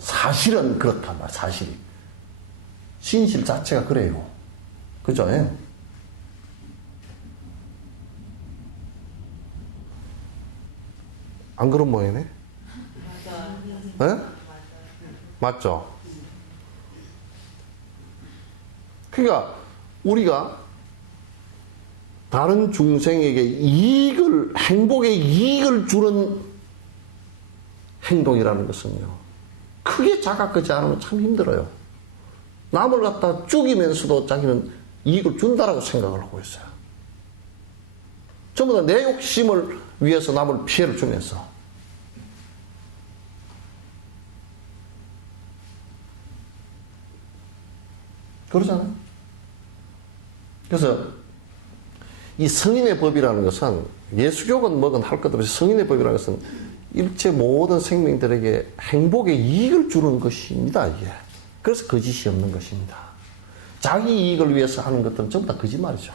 사실은 그렇단 말이야, 사실이. 진실 자체가 그래요. 그죠? 예? 안 그런 모양이네? 예? 맞죠? 그러니까 우리가 다른 중생에게 행복에 이익을 주는 행동이라는 것은요, 크게 자각하지 않으면 참 힘들어요. 남을 갖다 죽이면서도 자기는 이익을 준다라고 생각을 하고 있어요. 전부 다 내 욕심을 위해서 남을 피해를 주면서. 그러잖아요. 그래서 이 성인의 법이라는 것은, 예수교건 뭐건 할 것 없이 성인의 법이라는 것은 일체 모든 생명들에게 행복에 이익을 주는 것입니다, 이게. 그래서 거짓이 없는 것입니다. 자기 이익을 위해서 하는 것들은 전부 다 거짓말이죠.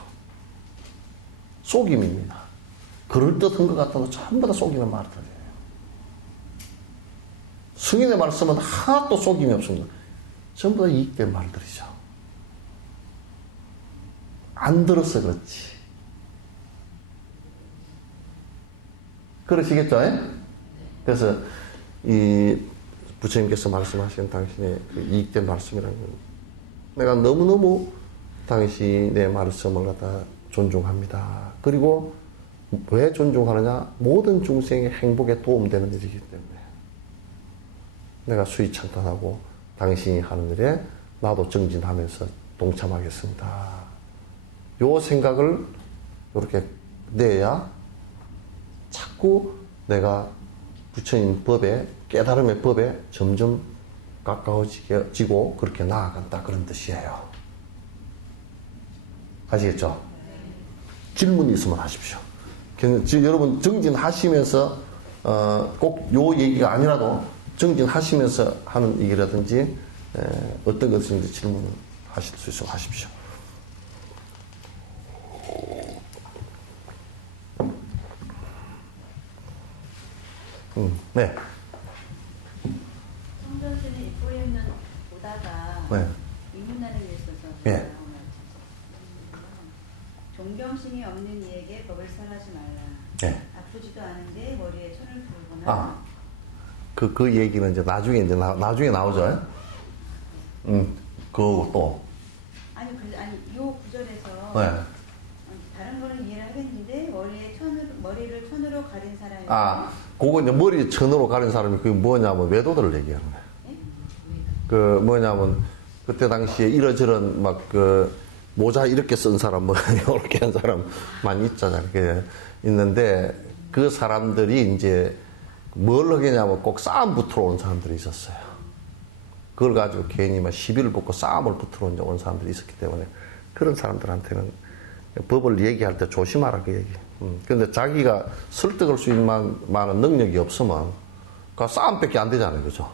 속임입니다. 그럴듯한 것 같아도 전부 다 속이는 말들이에요. 성인의 말씀은 하나도 속임이 없습니다. 전부 다 이익된 말들이죠. 안 들어서 그렇지. 그러시겠죠? 그래서 이 부처님께서 말씀하신 당신의 그 이익된 말씀이라는 건, 내가 너무너무 당신의 말씀을 갖다 존중합니다. 그리고 왜 존중하느냐? 모든 중생의 행복에 도움되는 일이기 때문에 내가 수위 찬탄하고 당신이 하는 일에 나도 정진하면서 동참하겠습니다. 요 생각을 이렇게 내야 자꾸 내가 부처님 법에, 깨달음의 법에 점점 가까워지고 그렇게 나아간다, 그런 뜻이에요. 아시겠죠? 질문이 있으면 하십시오. 지금 여러분 정진하시면서 꼭 요 얘기가 아니라도 정진하시면서 하는 얘기라든지 어떤 것인지 질문을 하실 수 있으면 하십시오. 네. 성전신의 입고행는 보다가 네. 입문하는 데 있어서 네. 존경심이 없는 이에게 법을 설하지 말라. 네. 아프지도 않은데 머리에 손을 풀거나. 그 얘기는 이제 나중에 나중에 나오죠. 그거고 또. 아니 요 구절에서 네. 다른 거는 이해를 하겠는데 머리를 천으로 가린 사람이. 그거 이제 머리 천으로 가린 사람이 그게 뭐냐면 외도들을 얘기하는 거예요. 네? 그 뭐냐면 그때 당시에 이러저런 막 그 모자 이렇게 쓴 사람 뭐 이렇게 한 사람 많이 있잖아요. 그게 있는데 그 사람들이 이제 뭘 하겠냐면 꼭 싸움 붙으러 온 사람들이 있었어요. 그걸 가지고 괜히 막 시비를 붙고 싸움을 붙으러 온 사람들이 있었기 때문에 그런 사람들한테는 법을 얘기할 때 조심하라, 그 얘기. 근데 자기가 설득할 수 있는 많은 능력이 없으면 그 싸움밖에 안 되잖아요. 그죠?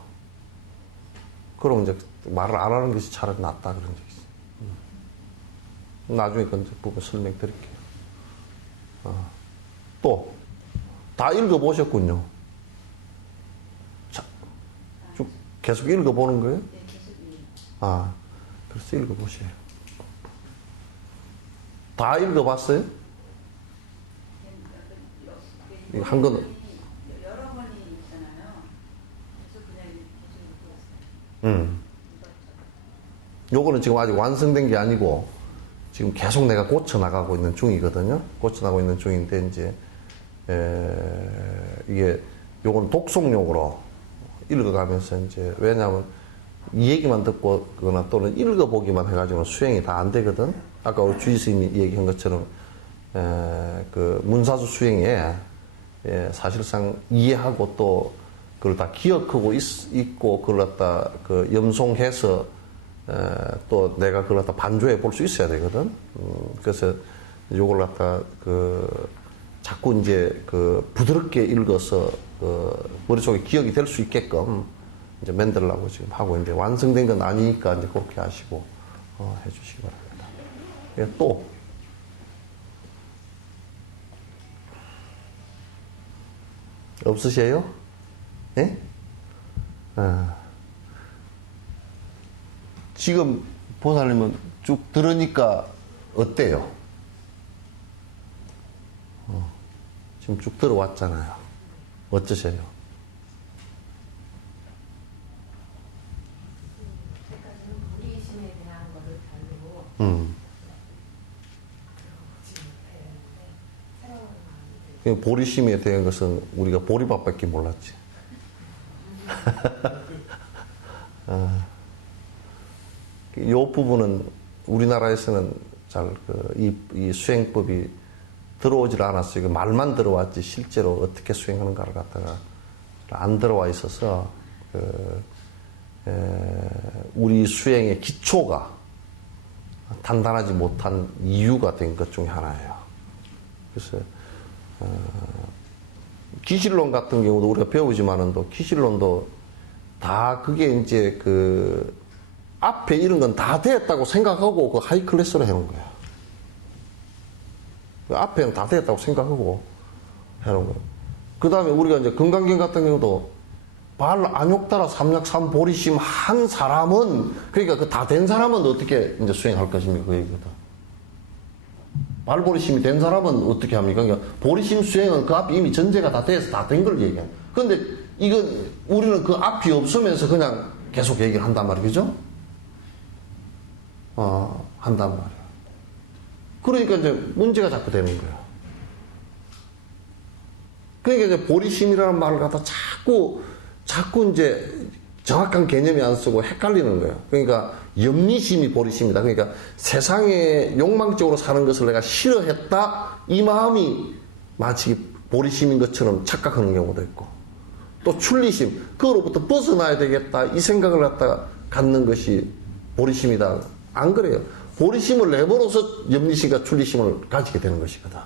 그럼 이제 말을 안 하는 것이 차라리 낫다, 그런 적이 있어요. 나중에 그 부분 설명드릴게요. 또, 다 읽어보셨군요. 자, 쭉 계속 읽어보는 거예요? 네, 계속 그래서 읽어보세요. 다 읽어봤어요? 한 건. 여러 번이 있잖아요. 그래서 그냥 계속 읽고 왔어요. 요거는 지금 아직 완성된 게 아니고 지금 계속 내가 고쳐나가고 있는 중이거든요. 고쳐나가고 있는 중인데 이제 이게 요거는 독송용으로 읽어가면서 이제, 왜냐하면 이 얘기만 듣거나 또는 읽어보기만 해가지고는 수행이 다 안 되거든. 아까 우리 주지 스님이 얘기한 것처럼 그 문사수 수행에 사실상 이해하고 또 그걸 다 기억하고 있고 그걸 갖다 그 염송해서 또 내가 그걸 갖다 반조해 볼 수 있어야 되거든. 그래서 요걸 갖다 그 자꾸 이제 그 부드럽게 읽어서 그 머릿속에 기억이 될 수 있게끔 이제 만들려고 지금 하고 있는데, 완성된 건 아니니까 이제 그렇게 하시고 해주시기 바랍니다. 또 없으세요? 예? 지금 보살님은 쭉 들으니까 어때요? 지금 쭉 들어왔잖아요. 어떠세요? 보리심에 대한 것은 우리가 보리밥밖에 몰랐지. 이 부분은 우리나라에서는 잘 이 수행법이 들어오질 않았어요. 말만 들어왔지 실제로 어떻게 수행하는가를 갖다가 안 들어와 있어서 우리 수행의 기초가 단단하지 못한 이유가 된 것 중에 하나예요. 그래서 기실론 같은 경우도 우리가 배우지만은도 기실론도 다 그게 이제 앞에 이런 건 다 됐다고 생각하고 그 하이 클래스로 해놓은 거야. 그 앞에는 다 됐다고 생각하고 해놓은 거야. 그 다음에 우리가 이제 건강경 같은 경우도 발 안욕따라 삼약삼 보리심 한 사람은, 그러니까 그 다 된 사람은 어떻게 이제 수행할 것입니까? 그 얘기거든. 발보리심이 된 사람은 어떻게 합니까? 그러니까 보리심 수행은 그 앞에 이미 전제가 다 돼서 다 된 걸 얘기해. 그런데 이건 우리는 그 앞이 없으면서 그냥 계속 얘기를 한단 말이죠. 한단 말이야. 그러니까 이제 문제가 자꾸 되는 거야. 그러니까 이제 보리심이라는 말을 갖다 자꾸 이제 정확한 개념이 안 쓰고 헷갈리는 거예요. 그러니까 염리심이 보리심이다. 그러니까 세상에 욕망적으로 사는 것을 내가 싫어했다. 이 마음이 마치 보리심인 것처럼 착각하는 경우도 있고, 또 출리심, 그거로부터 벗어나야 되겠다. 이 생각을 갖다가 갖는 것이 보리심이다. 안 그래요. 보리심을 내버려서 염리심과 출리심을 가지게 되는 것이거든.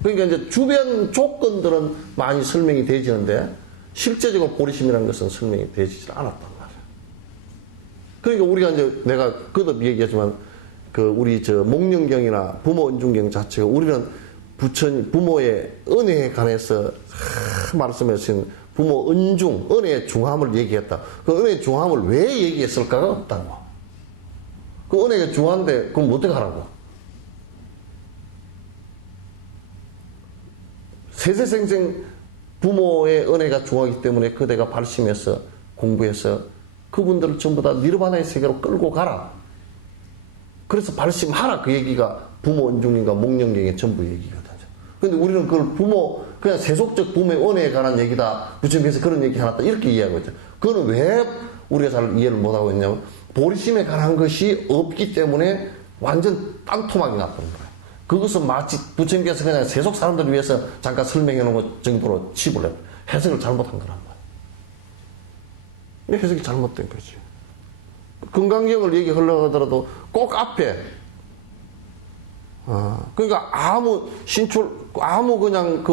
그러니까 이제 주변 조건들은 많이 설명이 되지는데 실제적으로 보리심이라는 것은 설명이 되지 않았단 말이야. 그러니까 우리가 이제 내가 거듭 얘기하지만 우리 목령경이나 부모 은중경 자체가 우리는 부모의 은혜에 관해서 말씀하신 부모 은중, 은혜의 중함을 얘기했다. 그 은혜의 중함을 왜 얘기했을까가 없다고. 그 은혜가 중한데 그럼 어떻게 하라고? 세세생생 부모의 은혜가 중하기 때문에 그대가 발심해서 공부해서 그분들을 전부 다 니르바나의 세계로 끌고 가라. 그래서 발심하라. 그 얘기가 부모 은중인가 목령경의 전부 얘기거든요. 근데 우리는 그걸 그냥 세속적 부모의 은혜에 관한 얘기다. 부처님께서 그런 얘기 해놨다. 이렇게 이해하고 있죠. 그거는 왜 우리가 잘 이해를 못하고 있냐면 보리심에 관한 것이 없기 때문에 완전 딴토막이 나버린 거예요. 그것은 마치 부처님께서 그냥 세속 사람들을 위해서 잠깐 설명해 놓은 것 정도로 칩을 해요. 해석을 잘못한 거란 말이에요. 해석이 잘못된 거지. 건강경을 얘기하려고 하더라도 꼭 앞에 그러니까 아무 그냥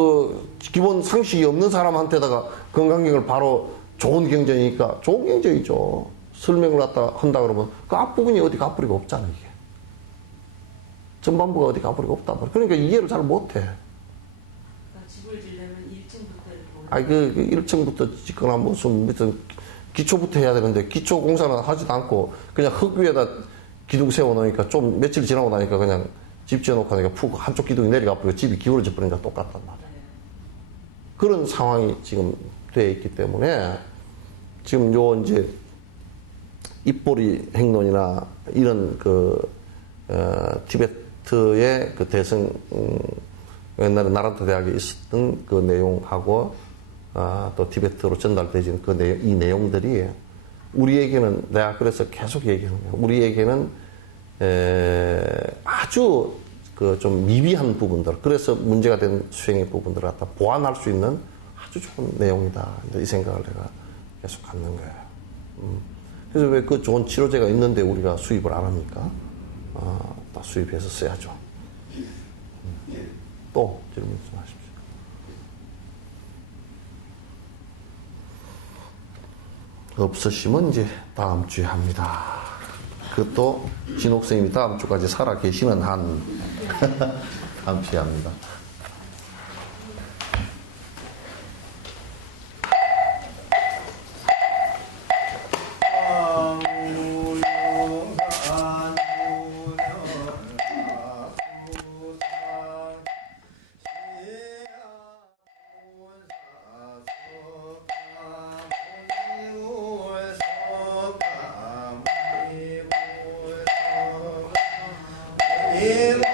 기본 상식이 없는 사람한테다가 건강경을 바로 좋은 경전이니까 좋은 경전이죠. 설명을 한다 그러면 그 앞부분이 어디 가부리가 없잖아, 이게. 전반부가 어디 가부리가 없단 말이야. 그러니까 이해를 잘 못해. 그러니까 집을 지려면 1층부터 이렇게 1층부터 짓거나 무슨 기초부터 해야 되는데 기초 공사는 하지도 않고 그냥 흙 위에다 기둥 세워놓으니까 좀 며칠 지나고 나니까 그냥 집 지어놓고 하니까 푹 한쪽 기둥이 내려가 버리고 집이 기울어져 버리니까 똑같단 말이야. 그런 상황이 지금 돼 있기 때문에 지금 이제 입보리 행론이나 이런 티베트의 대성 옛날에 나란타 대학에 있었던 그 내용하고 또 티베트로 전달되진 이 내용들이 우리에게는 내가 그래서 계속 얘기하는 거예요. 우리에게는 아주 좀 미비한 부분들, 그래서 문제가 된 수행의 부분들을 갖다 보완할 수 있는 아주 좋은 내용이다. 이 생각을 내가 계속 갖는 거예요. 그래서 왜 그 좋은 치료제가 있는데 우리가 수입을 안 합니까? 다 수입해서 써야죠. 또 질문 좀 하십시오. 없으시면 이제 다음 주에 합니다. 그것도 진옥선생님이 다음 주까지 살아 계시는 한 다음 주에 합니다. 예물